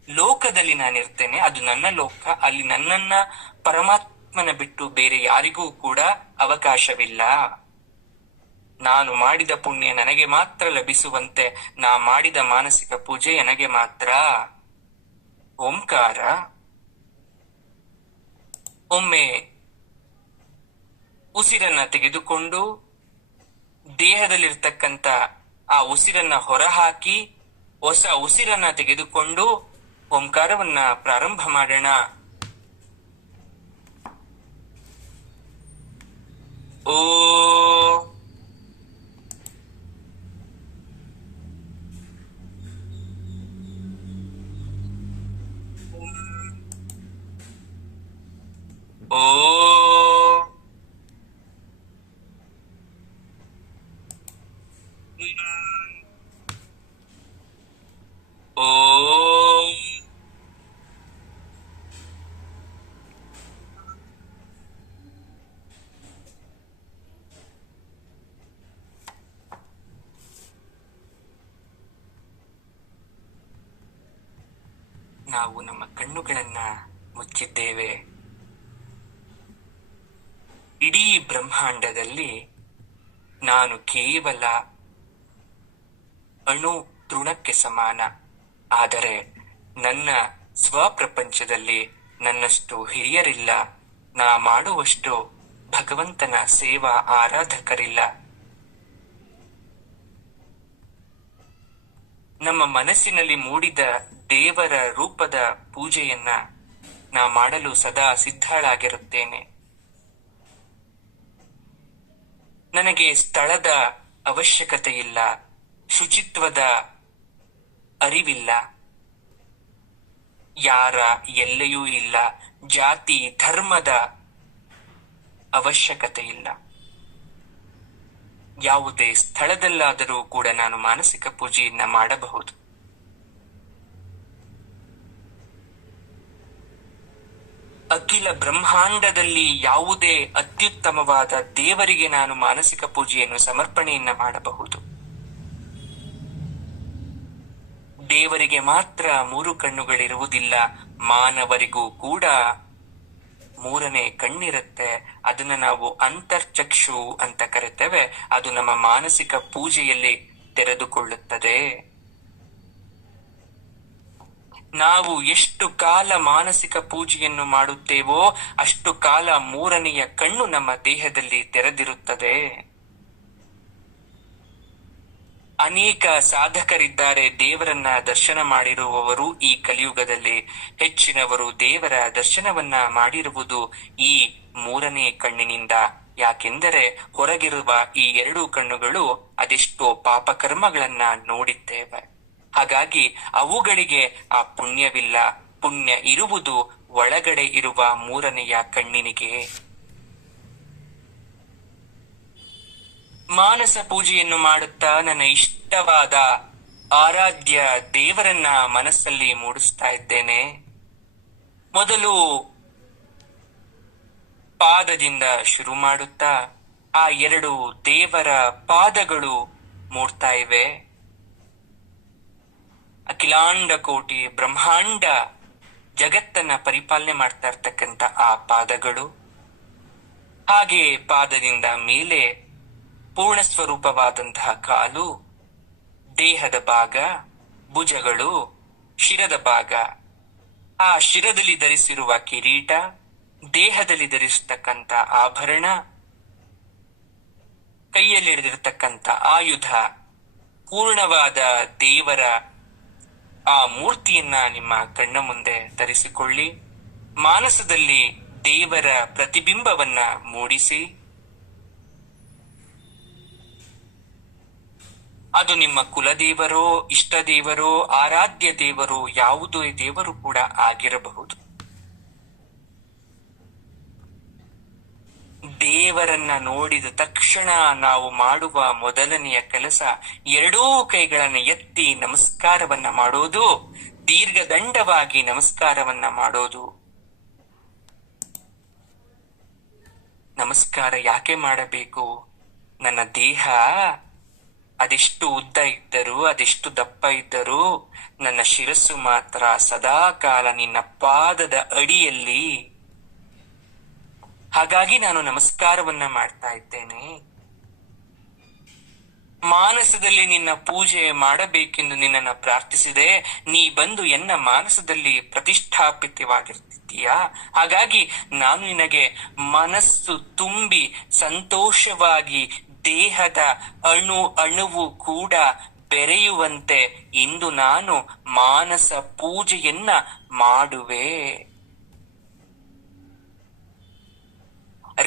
ಲೋಕದಲ್ಲಿ ನಾನಿರ್ತೇನೆ. ಅದು ನನ್ನ ಲೋಕ. ಅಲ್ಲಿ ನನ್ನನ್ನ ಪರಮಾತ್ಮನ ಬಿಟ್ಟು ಬೇರೆ ಯಾರಿಗೂ ಕೂಡ ಅವಕಾಶವಿಲ್ಲ. ನಾನು ಮಾಡಿದ ಪುಣ್ಯ ನನಗೆ ಮಾತ್ರ ಲಭಿಸುವಂತೆ ನಾ ಮಾಡಿದ ಮಾನಸಿಕ ಪೂಜೆ ನನಗೆ ಮಾತ್ರ. ಓಂಕಾರ. ಒಮ್ಮೆ ಉಸಿರನ್ನ ತೆಗೆದುಕೊಂಡು ದೇಹದಲ್ಲಿರ್ತಕ್ಕಂಥ ಆ ಉಸಿರನ್ನ ಹೊರಹಾಕಿ ಹೊಸ ಉಸಿರನ್ನ ತೆಗೆದುಕೊಂಡು ಓಂಕಾರವನ್ನ ಪ್ರಾರಂಭ ಮಾಡೋಣ. ಓ ಓ ನಾವು ನಮ್ಮ ಕಣ್ಣುಗಳನ್ನ ಮುಚ್ಚಿದ್ದೇವೆ. ಇಡೀ ಬ್ರಹ್ಮಾಂಡದಲ್ಲಿ ನಾನು ಕೇವಲ ಅಣು ತೃಣಕ್ಕೆ ಸಮಾನ. ಆದರೆ ನನ್ನ ಸ್ವಪ್ರಪಂಚದಲ್ಲಿ ನನ್ನಷ್ಟು ಹಿರಿಯರಿಲ್ಲ. ನಾ ಮಾಡುವಷ್ಟು ಭಗವಂತನ ಸೇವಾ ಆರಾಧಕರಿಲ್ಲ. ನಮ್ಮ ಮನಸ್ಸಿನಲ್ಲಿ ಮೂಡಿದ ದೇವರ ರೂಪದ ಪೂಜೆಯನ್ನ ನಾ ಮಾಡಲು ಸದಾ ಸಿದ್ಧಳಾಗಿರುತ್ತೇನೆ. ನನಗೆ ಸ್ಥಳದ ಅವಶ್ಯಕತೆ ಇಲ್ಲ, ಶುಚಿತ್ವದ ಅರಿವಿಲ್ಲ, ಯಾರ ಎಲ್ಲೆಯೂ ಇಲ್ಲ, ಜಾತಿ ಧರ್ಮದ ಅವಶ್ಯಕತೆ ಇಲ್ಲ. ಯಾವುದೇ ಸ್ಥಳದಲ್ಲಾದರೂ ಕೂಡ ನಾನು ಮಾನಸಿಕ ಪೂಜೆಯನ್ನ ಮಾಡಬಹುದು. ಅಖಿಲ ಬ್ರಹ್ಮಾಂಡದಲ್ಲಿ ಯಾವುದೇ ಅತ್ಯುತ್ತಮವಾದ ದೇವರಿಗೆ ನಾನು ಮಾನಸಿಕ ಪೂಜೆಯನ್ನು ಸಮರ್ಪಣೆಯನ್ನ ಮಾಡಬಹುದು. ದೇವರಿಗೆ ಮಾತ್ರ 3 ಕಣ್ಣುಗಳಿರುವುದಿಲ್ಲ, ಮಾನವರಿಗೂ ಕೂಡ 3ನೇ ಕಣ್ಣಿರುತ್ತೆ. ಅದನ್ನ ನಾವು ಅಂತರ್ಚಕ್ಷು ಅಂತ ಕರೆತೇವೆ. ಅದು ನಮ್ಮ ಮಾನಸಿಕ ಪೂಜೆಯಲ್ಲಿ ತೆರೆದುಕೊಳ್ಳುತ್ತದೆ. ನಾವು ಎಷ್ಟು ಕಾಲ ಮಾನಸಿಕ ಪೂಜೆಯನ್ನು ಮಾಡುತ್ತೇವೋ ಅಷ್ಟು ಕಾಲ 3ನೆಯ ಕಣ್ಣು ನಮ್ಮ ದೇಹದಲ್ಲಿ ತೆರೆದಿರುತ್ತದೆ. ಅನೇಕ ಸಾಧಕರಿದ್ದಾರೆ ದೇವರನ್ನ ದರ್ಶನ ಮಾಡಿರುವವರು ಈ ಕಲಿಯುಗದಲ್ಲಿ. ಹೆಚ್ಚಿನವರು ದೇವರ ದರ್ಶನವನ್ನ ಮಾಡಿರುವುದು ಈ 3ನೇ ಕಣ್ಣಿನಿಂದ. ಯಾಕೆಂದರೆ ಹೊರಗಿರುವ ಈ 2 ಕಣ್ಣುಗಳು ಅದೆಷ್ಟೋ ಪಾಪಕರ್ಮಗಳನ್ನ ನೋಡಿದ್ದೇವೆ. ಹಾಗಾಗಿ ಅವುಗಳಿಗೆ ಆ ಪುಣ್ಯವಿಲ್ಲ. ಪುಣ್ಯ ಇರುವುದು ಒಳಗಡೆ ಇರುವ 3ನೆಯ ಕಣ್ಣಿನಿಗೆ. ಮಾನಸ ಪೂಜೆಯನ್ನು ಮಾಡುತ್ತಾ ನನ್ನ ಇಷ್ಟವಾದ ಆರಾಧ್ಯ ದೇವರನ್ನ ಮನಸ್ಸಲ್ಲಿ ಮೂಡಿಸ್ತಾ ಇದ್ದೇನೆ. ಮೊದಲು ಪಾದದಿಂದ ಶುರು ಮಾಡುತ್ತಾ ಆ 2 ದೇವರ ಪಾದಗಳು ಮೂಡ್ತಾ ಇವೆ. ಅಖಿಲಾಂಡ ಕೋಟಿ ಬ್ರಹ್ಮಾಂಡ ಜಗತ್ತನ್ನ ಪರಿಪಾಲನೆ ಮಾಡ್ತಾ ಇರ್ತಕ್ಕಂಥ ಆ ಪಾದಗಳು. ಹಾಗೆ ಪಾದದಿಂದ ಮೇಲೆ ಪೂರ್ಣ ಸ್ವರೂಪವಾದಂತಹ ಕಾಲು, ದೇಹದ ಭಾಗ, ಭುಜಗಳು, ಶಿರದ ಭಾಗ, ಆ ಶಿರದಲ್ಲಿ ಧರಿಸಿರುವ ಕಿರೀಟ, ದೇಹದಲ್ಲಿ ಧರಿಸತಕ್ಕಂಥ ಆಭರಣ, ಕೈಯಲ್ಲಿ ಹಿಡಿದಿರತಕ್ಕಂಥ ಆಯುಧ, ಪೂರ್ಣವಾದ ದೇವರ ಆ ಮೂರ್ತಿಯನ್ನ ನಿಮ್ಮ ಕಣ್ಣ ಮುಂದೆ ತರಿಸಿಕೊಳ್ಳಿ. ಮಾನಸದಲ್ಲಿ ದೇವರ ಪ್ರತಿಬಿಂಬವನ್ನ ಮೂಡಿಸಿ. ಅದು ನಿಮ್ಮ ಕುಲದೇವರೋ, ಇಷ್ಟ ದೇವರೋ, ಆರಾಧ್ಯ ದೇವರೋ, ಯಾವುದೇ ದೇವರು ಕೂಡ ಆಗಿರಬಹುದು. ದೇವರನ್ನ ನೋಡಿದ ತಕ್ಷಣ ನಾವು ಮಾಡುವ ಮೊದಲನೆಯ ಕೆಲಸ 2 ಕೈಗಳನ್ನ ಎತ್ತಿ ನಮಸ್ಕಾರವನ್ನ ಮಾಡೋದು, ದೀರ್ಘದಂಡವಾಗಿ ನಮಸ್ಕಾರವನ್ನ ಮಾಡೋದು. ನಮಸ್ಕಾರ ಯಾಕೆ ಮಾಡಬೇಕು? ನನ್ನ ದೇಹ ಅದೆಷ್ಟು ಉದ್ದ ಇದ್ದರೂ, ಅದೆಷ್ಟು ದಪ್ಪ ಇದ್ದರೂ, ನನ್ನ ಶಿರಸ್ಸು ಮಾತ್ರ ಸದಾ ಕಾಲ ನಿನ್ನ ಪಾದದ ಅಡಿಯಲ್ಲಿ. ಹಾಗಾಗಿ ನಾನು ನಮಸ್ಕಾರವನ್ನ ಮಾಡ್ತಾ ಇದ್ದೇನೆ. ಮಾನಸದಲ್ಲಿ ನಿನ್ನ ಪೂಜೆ ಮಾಡಬೇಕೆಂದು ನಿನ್ನನ್ನು ಪ್ರಾರ್ಥಿಸಿದೆ. ನೀ ಬಂದು ಎನ್ನ ಮಾನಸದಲ್ಲಿ ಪ್ರತಿಷ್ಠಾಪಿತವಾಗಿರ್ತೀಯಾ. ಹಾಗಾಗಿ ನಾನು ನಿನಗೆ ಮನಸ್ಸು ತುಂಬಿ ಸಂತೋಷವಾಗಿ ದೇಹದ ಅಣು ಅಣುವು ಕೂಡ ಬೆರೆಯುವಂತೆ ಇಂದು ನಾನು ಮಾನಸ ಪೂಜೆಯನ್ನ ಮಾಡುವೆ.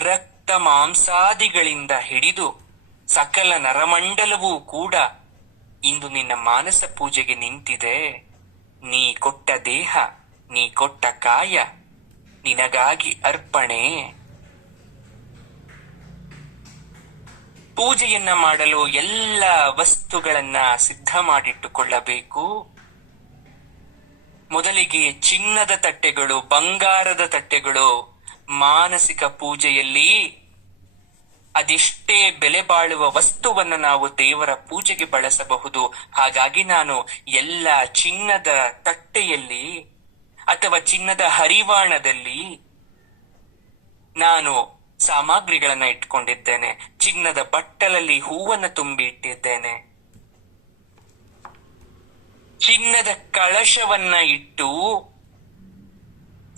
ರಕ್ತ ಮಾಂಸಾದಿಗಳಿಂದ ಹಿಡಿದು ಸಕಲ ನರಮಂಡಲವೂ ಕೂಡ ಇಂದು ನಿನ್ನ ಮಾನಸ ಪೂಜೆಗೆ ನಿಂತಿದೆ. ನೀ ಕೊಟ್ಟ ದೇಹ, ನೀ ಕೊಟ್ಟ ಕಾಯ ನಿನಗಾಗಿ ಅರ್ಪಣೆ. ಪೂಜೆಯನ್ನ ಮಾಡಲು ಎಲ್ಲ ವಸ್ತುಗಳನ್ನ ಸಿದ್ಧ ಮಾಡಿಟ್ಟುಕೊಳ್ಳಬೇಕು. ಮೊದಲಿಗೆ ಚಿನ್ನದ ತಟ್ಟೆಗಳು, ಬಂಗಾರದ ತಟ್ಟೆಗಳು. ಮಾನಸಿಕ ಪೂಜೆಯಲ್ಲಿ ಅದೆಷ್ಟೇ ಬೆಲೆ ಬಾಳುವ ವಸ್ತುವನ್ನು ನಾವು ದೇವರ ಪೂಜೆಗೆ ಬಳಸಬಹುದು. ಹಾಗಾಗಿ ನಾನು ಎಲ್ಲ ಚಿನ್ನದ ತಟ್ಟೆಯಲ್ಲಿ ಅಥವಾ ಚಿನ್ನದ ಹರಿವಾಣದಲ್ಲಿ ನಾನು ಸಾಮಗ್ರಿಗಳನ್ನ ಇಟ್ಕೊಂಡಿದ್ದೇನೆ. ಚಿನ್ನದ ಬಟ್ಟಲಲ್ಲಿ ಹೂವನ್ನು ತುಂಬಿ ಇಟ್ಟಿದ್ದೇನೆ. ಚಿನ್ನದ ಕಳಶವನ್ನ ಇಟ್ಟು,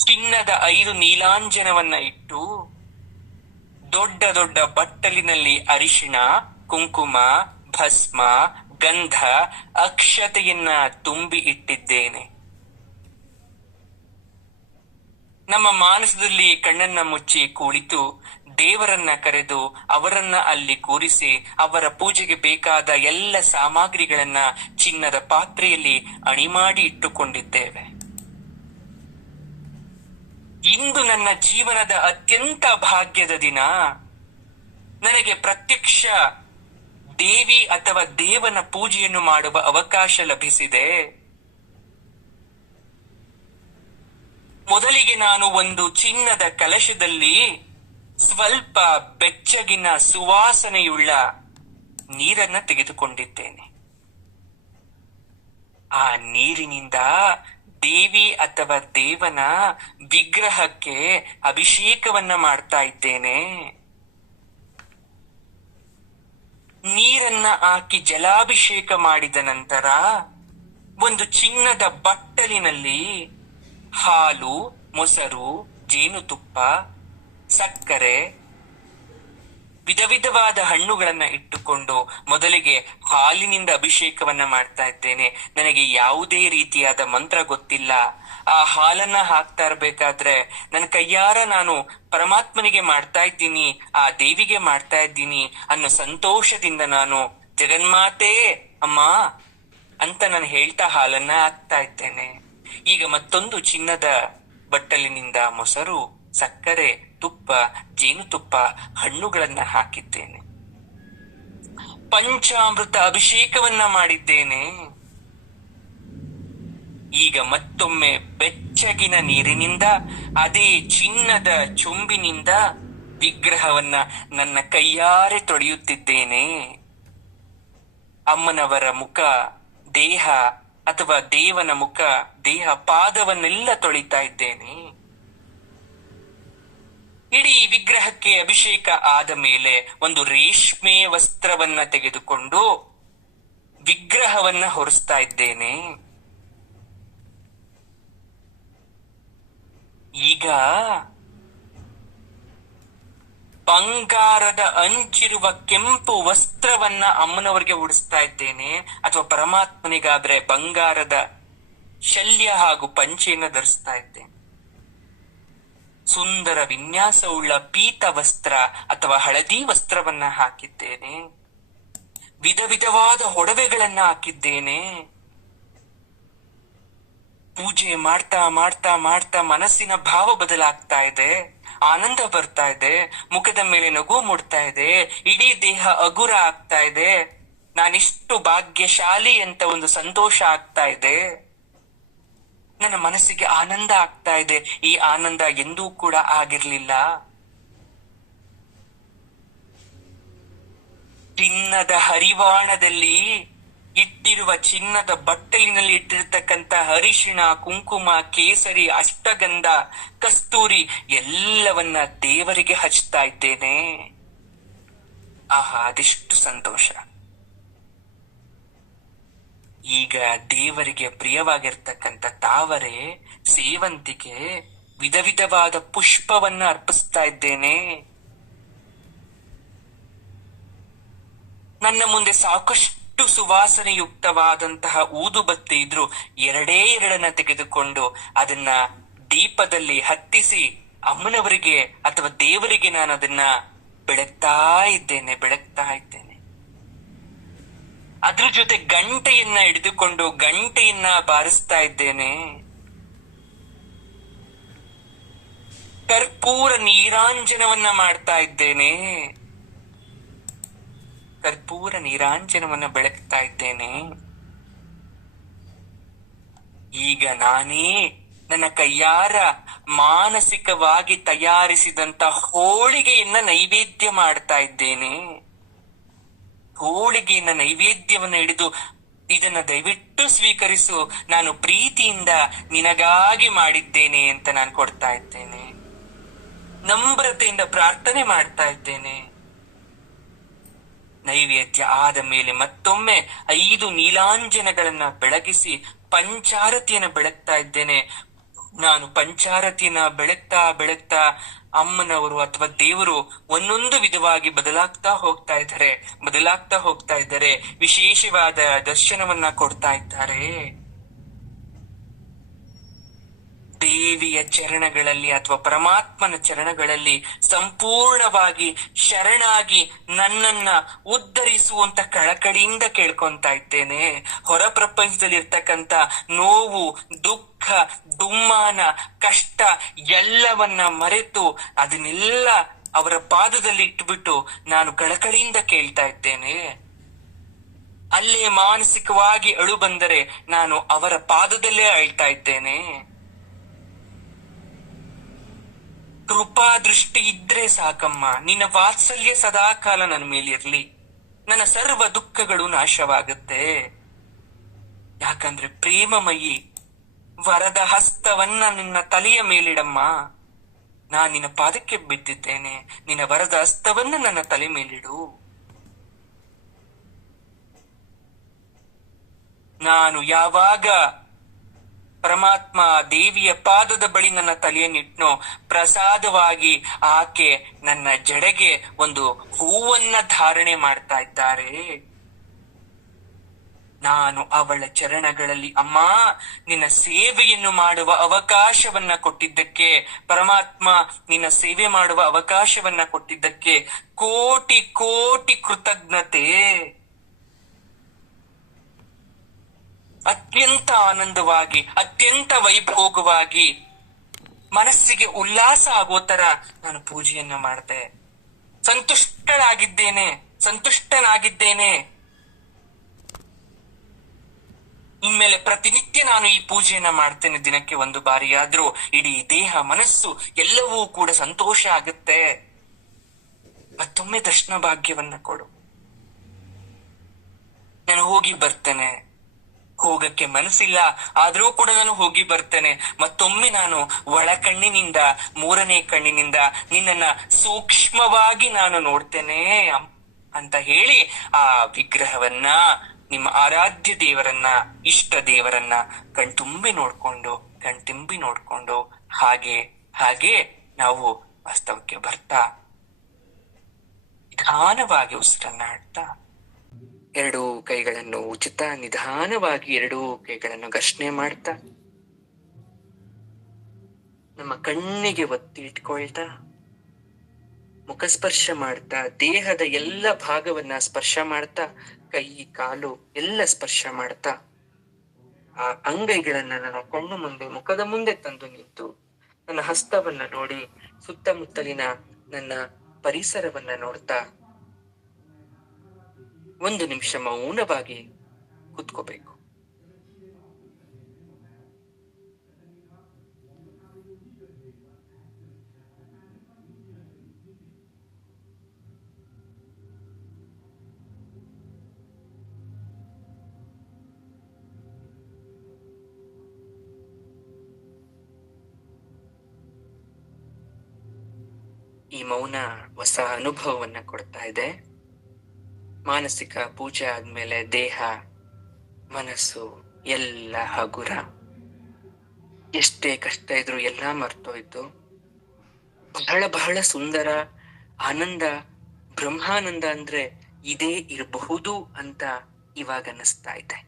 ಚಿನ್ನದ 5 ನೀಲಾಂಜನವನ್ನ ಇಟ್ಟು, ದೊಡ್ಡ ದೊಡ್ಡ ಬಟ್ಟಲಿನಲ್ಲಿ ಅರಿಶಿಣ, ಕುಂಕುಮ, ಭಸ್ಮ, ಗಂಧ, ಅಕ್ಷತೆಯನ್ನ ತುಂಬಿ ಇಟ್ಟಿದ್ದೇನೆ. ನಮ್ಮ ಮಾನಸದಲ್ಲಿ ಕಣ್ಣನ್ನ ಮುಚ್ಚಿ ಕುಳಿತು ದೇವರನ್ನ ಕರೆದು ಅವರನ್ನ ಅಲ್ಲಿ ಕೂರಿಸಿ ಅವರ ಪೂಜೆಗೆ ಬೇಕಾದ ಎಲ್ಲ ಸಾಮಗ್ರಿಗಳನ್ನ ಚಿನ್ನದ ಪಾತ್ರೆಯಲ್ಲಿ ಅಣಿಮಾಡಿ ಇಟ್ಟುಕೊಂಡಿದ್ದೇವೆ. ಇಂದು ನನ್ನ ಜೀವನದ ಅತ್ಯಂತ ಭಾಗ್ಯದ ದಿನ. ನನಗೆ ಪ್ರತ್ಯಕ್ಷ ದೇವಿ ಅಥವಾ ದೇವನ ಪೂಜೆಯನ್ನು ಮಾಡುವ ಅವಕಾಶ ಲಭಿಸಿದೆ. ಮೊದಲಿಗೆ ನಾನು ಒಂದು ಚಿನ್ನದ ಕಲಶದಲ್ಲಿ ಸ್ವಲ್ಪ ಬೆಚ್ಚಗಿನ ಸುವಾಸನೆಯುಳ್ಳ ನೀರನ್ನ ತೆಗೆದುಕೊಂಡಿದ್ದೇನೆ. ಆ ನೀರಿನಿಂದ ದೇವಿ ಅಥವಾ ದೇವನ ವಿಗ್ರಹಕ್ಕೆ ಅಭಿಷೇಕವನ್ನ ಮಾಡ್ತಾ ಇದ್ದೇನೆ. ನೀರನ್ನ ಹಾಕಿ ಜಲಾಭಿಷೇಕ ಮಾಡಿದ ನಂತರ ಒಂದು ಚಿನ್ನದ ಬಟ್ಟಲಿನಲ್ಲಿ ಹಾಲು, ಮೊಸರು, ಜೇನುತುಪ್ಪ, ಸಕ್ಕರೆ, ವಿಧ ವಿಧವಾದ ಹಣ್ಣುಗಳನ್ನ ಇಟ್ಟುಕೊಂಡು ಮೊದಲಿಗೆ ಹಾಲಿನಿಂದ ಅಭಿಷೇಕವನ್ನ ಮಾಡ್ತಾ ಇದ್ದೇನೆ. ನನಗೆ ಯಾವುದೇ ರೀತಿಯಾದ ಮಂತ್ರ ಗೊತ್ತಿಲ್ಲ. ಆ ಹಾಲನ್ನ ಹಾಕ್ತಾ ಇರ್ಬೇಕಾದ್ರೆ ನನ್ನ ಕೈಯಾರ ನಾನು ಪರಮಾತ್ಮನಿಗೆ ಮಾಡ್ತಾ ಇದ್ದೀನಿ, ಆ ದೇವಿಗೆ ಮಾಡ್ತಾ ಇದ್ದೀನಿ ಅನ್ನೋ ಸಂತೋಷದಿಂದ ನಾನು ಜಗನ್ಮಾತೆ ಅಮ್ಮ ಅಂತ ನಾನು ಹೇಳ್ತಾ ಹಾಲನ್ನ ಹಾಕ್ತಾ ಇದ್ದೇನೆ. ಈಗ ಮತ್ತೊಂದು ಚಿನ್ನದ ಬಟ್ಟಲಿನಿಂದ ಮೊಸರು, ಸಕ್ಕರೆ, ತುಪ್ಪ, ಜೇನುತುಪ್ಪ, ಹಣ್ಣುಗಳನ್ನ ಹಾಕಿದ್ದೇನೆ. ಪಂಚಾಮೃತ ಅಭಿಷೇಕವನ್ನ ಮಾಡಿದ್ದೇನೆ. ಈಗ ಮತ್ತೊಮ್ಮೆ ಬೆಚ್ಚಗಿನ ನೀರಿನಿಂದ ಅದೇ ಚಿನ್ನದ ಚೊಂಬಿನಿಂದ ವಿಗ್ರಹವನ್ನ ನನ್ನ ಕೈಯಾರೆ ತೊಳೆಯುತ್ತಿದ್ದೇನೆ. ಅಮ್ಮನವರ ಮುಖ, ದೇಹ ಅಥವಾ ದೇವನ ಮುಖ, ದೇಹ, ಪಾದವನ್ನೆಲ್ಲ ತೊಳಿತಾ ಇದ್ದೇನೆ. ಇಡೀ ವಿಗ್ರಹಕ್ಕೆ ಅಭಿಷೇಕ ಆದ ಮೇಲೆ ಒಂದು ರೇಷ್ಮೆ ವಸ್ತ್ರವನ್ನ ತೆಗೆದುಕೊಂಡು ವಿಗ್ರಹವನ್ನ ಹೊರಿಸ್ತಾ ಇದ್ದೇನೆ. ಈಗ ಬಂಗಾರದ ಅಂಚಿರುವ ಕೆಂಪು ವಸ್ತ್ರವನ್ನ ಅಮ್ಮನವರಿಗೆ ಉಡಿಸ್ತಾ ಇದ್ದೇನೆ. ಅಥವಾ ಪರಮಾತ್ಮನಿಗಾದ್ರೆ ಬಂಗಾರದ ಶಲ್ಯ ಹಾಗೂ ಪಂಚೆಯನ್ನು ಧರಿಸ್ತಾ ಇದ್ದೇನೆ. ಸುಂದರ ವಿನ್ಯಾಸವುಳ್ಳ ಪೀತ ವಸ್ತ್ರ ಅಥವಾ ಹಳದಿ ವಸ್ತ್ರವನ್ನ ಹಾಕಿದ್ದೇನೆ. ವಿಧ ವಿಧವಾದ ಒಡವೆಗಳನ್ನ ಹಾಕಿದ್ದೇನೆ. ಪೂಜೆ ಮಾಡ್ತಾ ಮಾಡ್ತಾ ಮಾಡ್ತಾ ಮನಸ್ಸಿನ ಭಾವ ಬದಲಾಗ್ತಾ ಇದೆ. ಆನಂದ ಬರ್ತಾ ಇದೆ. ಮುಖದ ಮೇಲೆ ನಗು ಮೂಡ್ತಾ ಇದೆ. ಇಡೀ ದೇಹ ಹಗುರ ಆಗ್ತಾ ಇದೆ. ನಾನಿಷ್ಟು ಭಾಗ್ಯಶಾಲಿ ಅಂತ ಒಂದು ಸಂತೋಷ ಆಗ್ತಾ ಇದೆ. ನನ್ನ ಮನಸ್ಸಿಗೆ ಆನಂದ ಆಗ್ತಾ ಇದೆ. ಈ ಆನಂದ ಎಂದೂ ಕೂಡ ಆಗಿರ್ಲಿಲ್ಲ. ಚಿನ್ನದ ಹರಿವಾಣದಲ್ಲಿ ಇಟ್ಟಿರುವ ಚಿನ್ನದ ಬಟ್ಟಲಿನಲ್ಲಿ ಇಟ್ಟಿರ್ತಕ್ಕಂಥ ಅರಿಶಿಣ, ಕುಂಕುಮ, ಕೇಸರಿ, ಅಷ್ಟಗಂಧ, ಕಸ್ತೂರಿ ಎಲ್ಲವನ್ನ ದೇವರಿಗೆ ಹಚ್ತಾ ಇದ್ದೇನೆ. ಆಹಾ, ಅದೆಷ್ಟು ಸಂತೋಷ. ಈಗ ದೇವರಿಗೆ ಪ್ರಿಯವಾಗಿರ್ತಕ್ಕಂಥ ತಾವರೆ, ಸೇವಂತಿಗೆ, ವಿಧ ವಿಧವಾದ ಪುಷ್ಪವನ್ನ ಅರ್ಪಿಸ್ತಾ ಇದ್ದೇನೆ. ನನ್ನ ಮುಂದೆ ಸಾಕಷ್ಟು ಸುವಾಸನೆಯುಕ್ತವಾದಂತಹ ಊದುಬತ್ತಿ ಇದ್ರು ಎರಡನ್ನ ತೆಗೆದುಕೊಂಡು ಅದನ್ನ ದೀಪದಲ್ಲಿ ಹತ್ತಿಸಿ ಅಮ್ಮನವರಿಗೆ ಅಥವಾ ದೇವರಿಗೆ ನಾನು ಅದನ್ನ ಬೆಳಗ್ತಾ ಇದ್ದೇನೆ. ಅದ್ರ ಜೊತೆ ಗಂಟೆಯನ್ನ ಹಿಡಿದುಕೊಂಡು ಗಂಟೆಯನ್ನ ಬಾರಿಸ್ತಾ ಇದ್ದೇನೆ. ಕರ್ಪೂರ ನೀರಾಂಜನವನ್ನ ಮಾಡ್ತಾ ಇದ್ದೇನೆ. ಕರ್ಪೂರ ನೀರಾಂಜನವನ್ನ ಬೆಳಗ್ತಾ ಇದ್ದೇನೆ. ಈಗ ನಾನೇ ನನ್ನ ಕೈಯಾರ ಮಾನಸಿಕವಾಗಿ ತಯಾರಿಸಿದಂತ ಹೋಳಿಗೆಯನ್ನ ನೈವೇದ್ಯ ಮಾಡ್ತಾ ಇದ್ದೇನೆ. ಹೋಳಿಗೆಯನ್ನ ನೈವೇದ್ಯವನ್ನ ಹಿಡಿದು ಇದನ್ನ ದಯವಿಟ್ಟು ಸ್ವೀಕರಿಸು. ನಾನು ಪ್ರೀತಿಯಿಂದ ನಿನಗಾಗಿ ಮಾಡಿದ್ದೇನೆ ಅಂತ ನಾನು ಕೊಡ್ತಾ ಇದ್ದೇನೆ. ನಮ್ರತೆಯಿಂದ ಪ್ರಾರ್ಥನೆ ಮಾಡ್ತಾ ಇದ್ದೇನೆ. ನೈವೇದ್ಯ ಆದ ಮೇಲೆ ಮತ್ತೊಮ್ಮೆ 5 ನೀಲಾಂಜನಗಳನ್ನ ಬೆಳಗಿಸಿ ಪಂಚಾರತಿಯನ್ನ ಬೆಳಗ್ತಾ ಇದ್ದೇನೆ. ನಾನು ಪಂಚಾರತಿಯನ್ನ ಬೆಳಗ್ತಾ ಬೆಳಗ್ತಾ ಅಮ್ಮನವರು ಅಥವಾ ದೇವರು ಒಂದೊಂದು ವಿಧವಾಗಿ ಬದಲಾಗ್ತಾ ಹೋಗ್ತಾ ಇದ್ದಾರೆ, ವಿಶೇಷವಾದ ದರ್ಶನವನ್ನ ಕೊಡ್ತಾ ಇದ್ದಾರೆ. ದೇವಿಯ ಚರಣಗಳಲ್ಲಿ ಅಥವಾ ಪರಮಾತ್ಮನ ಚರಣಗಳಲ್ಲಿ ಸಂಪೂರ್ಣವಾಗಿ ಶರಣಾಗಿ ನನ್ನನ್ನ ಉದ್ಧರಿಸುವಂತ ಕಳಕಳಿಯಿಂದ ಕೇಳ್ಕೊಂತಾ ಇದ್ದೇನೆ. ಹೊರ ಪ್ರಪಂಚದಲ್ಲಿ ಇರ್ತಕ್ಕಂಥ ನೋವು, ದುಃಖ, ದುಮ್ಮಾನ, ಕಷ್ಟ ಎಲ್ಲವನ್ನ ಮರೆತು ಅದನ್ನೆಲ್ಲ ಅವರ ಪಾದದಲ್ಲಿ ಇಟ್ಬಿಟ್ಟು ನಾನು ಕಳಕಳಿಯಿಂದ ಕೇಳ್ತಾ ಇದ್ದೇನೆ. ಅಲ್ಲೇ ಮಾನಸಿಕವಾಗಿ ಅಳು ಬಂದರೆ ನಾನು ಅವರ ಪಾದದಲ್ಲೇ ಅಳ್ತಾ ಇದ್ದೇನೆ. ಕೃಪಾ ದೃಷ್ಟಿ ಇದ್ರೆ ಸಾಕಮ್ಮ, ನಿನ್ನ ವಾತ್ಸಲ್ಯ ಸದಾಕಾಲ ನನ್ನ ಮೇಲಿರ್ಲಿ, ನನ್ನ ಸರ್ವ ದುಃಖಗಳು ನಾಶವಾಗುತ್ತೆ. ಯಾಕಂದ್ರೆ ಪ್ರೇಮಮಯಿ, ವರದ ಹಸ್ತವನ್ನ ನಿನ್ನ ತಲೆಯ ಮೇಲಿಡಮ್ಮ. ನಾನ್ ನಿನ್ನ ಪಾದಕ್ಕೆ ಬಿದ್ದಿದ್ದೇನೆ, ನಿನ್ನ ವರದ ಹಸ್ತವನ್ನ ನನ್ನ ತಲೆ ಮೇಲಿಡು. ನಾನು ಯಾವಾಗ ಪರಮಾತ್ಮ ದೇವಿಯ ಪಾದದ ಬಳಿ ನನ್ನ ತಲೆಯನ್ನಿಟ್ನೋ, ಪ್ರಸಾದವಾಗಿ ಆಕೆ ನನ್ನ ಜಡೆಗೆ ಒಂದು ಹೂವನ್ನ ಧಾರಣೆ ಮಾಡ್ತಾ ಇದ್ದಾರೆ. ನಾನು ಅವಳ ಚರಣಗಳಲ್ಲಿ, ಅಮ್ಮ ನಿನ್ನ ಸೇವೆಯನ್ನು ಮಾಡುವ ಅವಕಾಶವನ್ನ ಕೊಟ್ಟಿದ್ದಕ್ಕೆ, ಪರಮಾತ್ಮ ನಿನ್ನ ಸೇವೆ ಮಾಡುವ ಅವಕಾಶವನ್ನ ಕೊಟ್ಟಿದ್ದಕ್ಕೆ ಕೋಟಿ ಕೋಟಿ ಕೃತಜ್ಞತೆ. ಅತ್ಯಂತ ಆನಂದವಾಗಿ, ಅತ್ಯಂತ ವೈಭೋಗವಾಗಿ, ಮನಸ್ಸಿಗೆ ಉಲ್ಲಾಸ ಆಗೋ ತರ ನಾನು ಪೂಜೆಯನ್ನ ಮಾಡಿದೆ. ಸಂತುಷ್ಟನಾಗಿದ್ದೇನೆ. ಇನ್ಮೇಲೆ ಪ್ರತಿನಿತ್ಯ ನಾನು ಈ ಪೂಜೆಯನ್ನ ಮಾಡ್ತೇನೆ. ದಿನಕ್ಕೆ 1 ಬಾರಿಯಾದ್ರೂ ಇಡೀ ದೇಹ ಮನಸ್ಸು ಎಲ್ಲವೂ ಕೂಡ ಸಂತೋಷ ಆಗುತ್ತೆ. ಮತ್ತೊಮ್ಮೆ ದರ್ಶನ ಭಾಗ್ಯವನ್ನ ಕೊಡು. ನಾನು ಹೋಗಿ ಬರ್ತೇನೆ. ಹೋಗಕ್ಕೆ ಮನಸ್ಸಿಲ್ಲ ಆದ್ರೂ ಕೂಡ ನಾನು ಹೋಗಿ ಬರ್ತೇನೆ. ಮತ್ತೊಮ್ಮೆ ನಾನು ಒಳ ಕಣ್ಣಿನಿಂದ, 3ನೇ ಕಣ್ಣಿನಿಂದ ನಿನ್ನನ್ನ ಸೂಕ್ಷ್ಮವಾಗಿ ನಾನು ನೋಡ್ತೇನೆ ಅಂತ ಹೇಳಿ ಆ ವಿಗ್ರಹವನ್ನ, ನಿಮ್ಮ ಆರಾಧ್ಯ ದೇವರನ್ನ, ಇಷ್ಟ ದೇವರನ್ನ ಕಣ್ತುಂಬಿ ನೋಡ್ಕೊಂಡು ಹಾಗೆ ನಾವು ವಾಸ್ತವಕ್ಕೆ ಬರ್ತಾ ನಿಧಾನವಾಗಿ ಉಸಿರನ್ನ ಆಡ್ತಾ, 2 ಕೈಗಳನ್ನು ಉಚಿತ ನಿಧಾನವಾಗಿ 2 ಕೈಗಳನ್ನು ಘರ್ಷಣೆ ಮಾಡ್ತಾ, ನಮ್ಮ ಕಣ್ಣಿಗೆ ಒತ್ತಿ ಇಟ್ಕೊಳ್ತಾ, ಮುಖಸ್ಪರ್ಶ ಮಾಡ್ತಾ, ದೇಹದ ಎಲ್ಲ ಭಾಗವನ್ನ ಸ್ಪರ್ಶ ಮಾಡ್ತಾ, ಕೈ ಕಾಲು ಎಲ್ಲ ಸ್ಪರ್ಶ ಮಾಡ್ತಾ, ಆ ಅಂಗೈಗಳನ್ನ ನನ್ನ ಕಣ್ಣು ಮುಂದೆ, ಮುಖದ ಮುಂದೆ ತಂದು ನಿಂತು, ನನ್ನ ಹಸ್ತವನ್ನ ನೋಡಿ, ಸುತ್ತಮುತ್ತಲಿನ ನನ್ನ ಪರಿಸರವನ್ನ ನೋಡ್ತಾ 1 ನಿಮಿಷ ಮೌನವಾಗಿ ಕೂತ್ಕೋಬೇಕು. ಈ ಮೌನ ಹೊಸ ಅನುಭವವನ್ನ ಕೊಡ್ತಾ ಇದೆ. ಮಾನಸಿಕ ಪೂಜೆ ಆದ್ಮೇಲೆ ದೇಹ ಮನಸ್ಸು ಎಲ್ಲ ಹಗುರ, ಎಷ್ಟೇ ಕಷ್ಟ ಇದ್ರು ಎಲ್ಲ ಮರ್ತೋಯ್ತು. ಬಹಳ ಸುಂದರ ಆನಂದ, ಬ್ರಹ್ಮಾನಂದ ಅಂದ್ರೆ ಇದೇ ಇರಬಹುದು ಅಂತ ಇವಾಗ ಅನ್ನಿಸ್ತಾ ಇದೆ.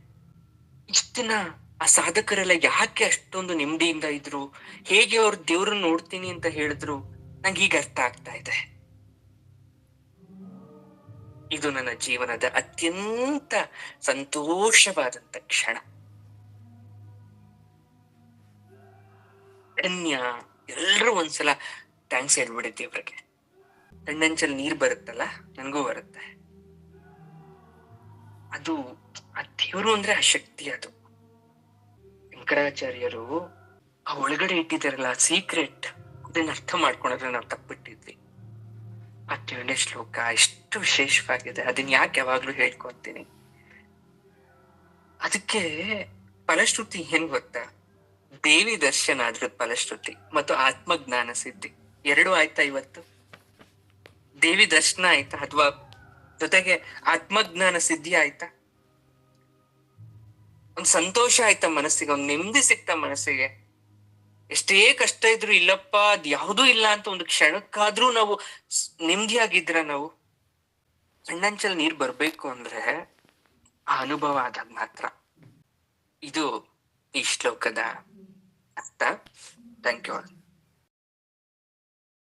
ಇಷ್ಟ ದಿನ ಆ ಸಾಧಕರೆಲ್ಲ ಯಾಕೆ ಅಷ್ಟೊಂದು ನೆಮ್ಮದಿಯಿಂದ ಇದ್ರು, ಹೇಗೆ ಅವ್ರ ದೇವ್ರನ್ನ ನೋಡ್ತೀನಿ ಅಂತ ಹೇಳಿದ್ರು, ನಂಗೆ ಈಗ ಅರ್ಥ ಆಗ್ತಾ ಇದೆ. ಇದು ನನ್ನ ಜೀವನದ ಅತ್ಯಂತ ಸಂತೋಷವಾದಂತ ಕ್ಷಣ. ಧನ್ಯ. ಎಲ್ರೂ ಒಂದ್ಸಲ ಥ್ಯಾಂಕ್ಸ್ ಹೇಳ್ಬಿಡಿ ದೇವ್ರಿಗೆ. ಕಣ್ಣಂಚಲ್ಲಿ ನೀರ್ ಬರುತ್ತಲ್ಲ, ನನ್ಗೂ ಬರುತ್ತೆ. ಅದು ಆ ದೇವ್ರು ಅಂದ್ರೆ ಆ ಶಕ್ತಿ. ಅದು ಶಂಕರಾಚಾರ್ಯರು ಆ ಒಳಗಡೆ ಇಟ್ಟಿದಾರಲ್ಲ ಸೀಕ್ರೆಟ್, ಅದನ್ನ ಅರ್ಥ ಮಾಡ್ಕೊಂಡ್ರೆ ನಾವು ತಪ್ಪಿಟ್ಟಿದ್ವಿ. ಆ 7ನೇ ಶ್ಲೋಕ ಎಷ್ಟು ವಿಶೇಷವಾಗಿದೆ, ಅದನ್ನ ಯಾಕೆ ಯಾವಾಗ್ಲೂ ಹೇಳ್ಕೊಂತೀನಿ. ಅದಕ್ಕೆ ಫಲಶ್ರುತಿ ಏನ್ ಗೊತ್ತಾ? ದೇವಿ ದರ್ಶನ ಅದ್ರ ಫಲಶ್ರುತಿ ಮತ್ತು ಆತ್ಮಜ್ಞಾನ ಸಿದ್ಧಿ ಎರಡು ಆಯ್ತಾ ಇವತ್ತು? ದೇವಿ ದರ್ಶನ ಆಯ್ತಾ, ಅಥವಾ ಜೊತೆಗೆ ಆತ್ಮಜ್ಞಾನ ಸಿದ್ಧಿ ಆಯ್ತಾ? ಒಂದ್ ಸಂತೋಷ ಆಯ್ತಾ ಮನಸ್ಸಿಗೆ, ಒಂದ್ ನೆಮ್ಮದಿ ಸಿಕ್ತ ಮನಸ್ಸಿಗೆ? ಎಷ್ಟೇ ಕಷ್ಟ ಇದ್ರು ಇಲ್ಲಪ್ಪ ಅದ್ ಯಾವುದೂ ಇಲ್ಲ ಅಂತ ಒಂದು ಕ್ಷಣಕ್ಕಾದ್ರೂ ನಾವು ನೆಮ್ಮದಿಯಾಗಿದ್ರ ನಾವು? ಕಣ್ಣಂಚಲ್ ನೀರ್ ಬರ್ಬೇಕು ಅಂದ್ರೆ ಆ ಅನುಭವ ಆದಾಗ ಮಾತ್ರ. ಇದು ಈ ಶ್ಲೋಕದ ಅರ್ಥ. Thank you.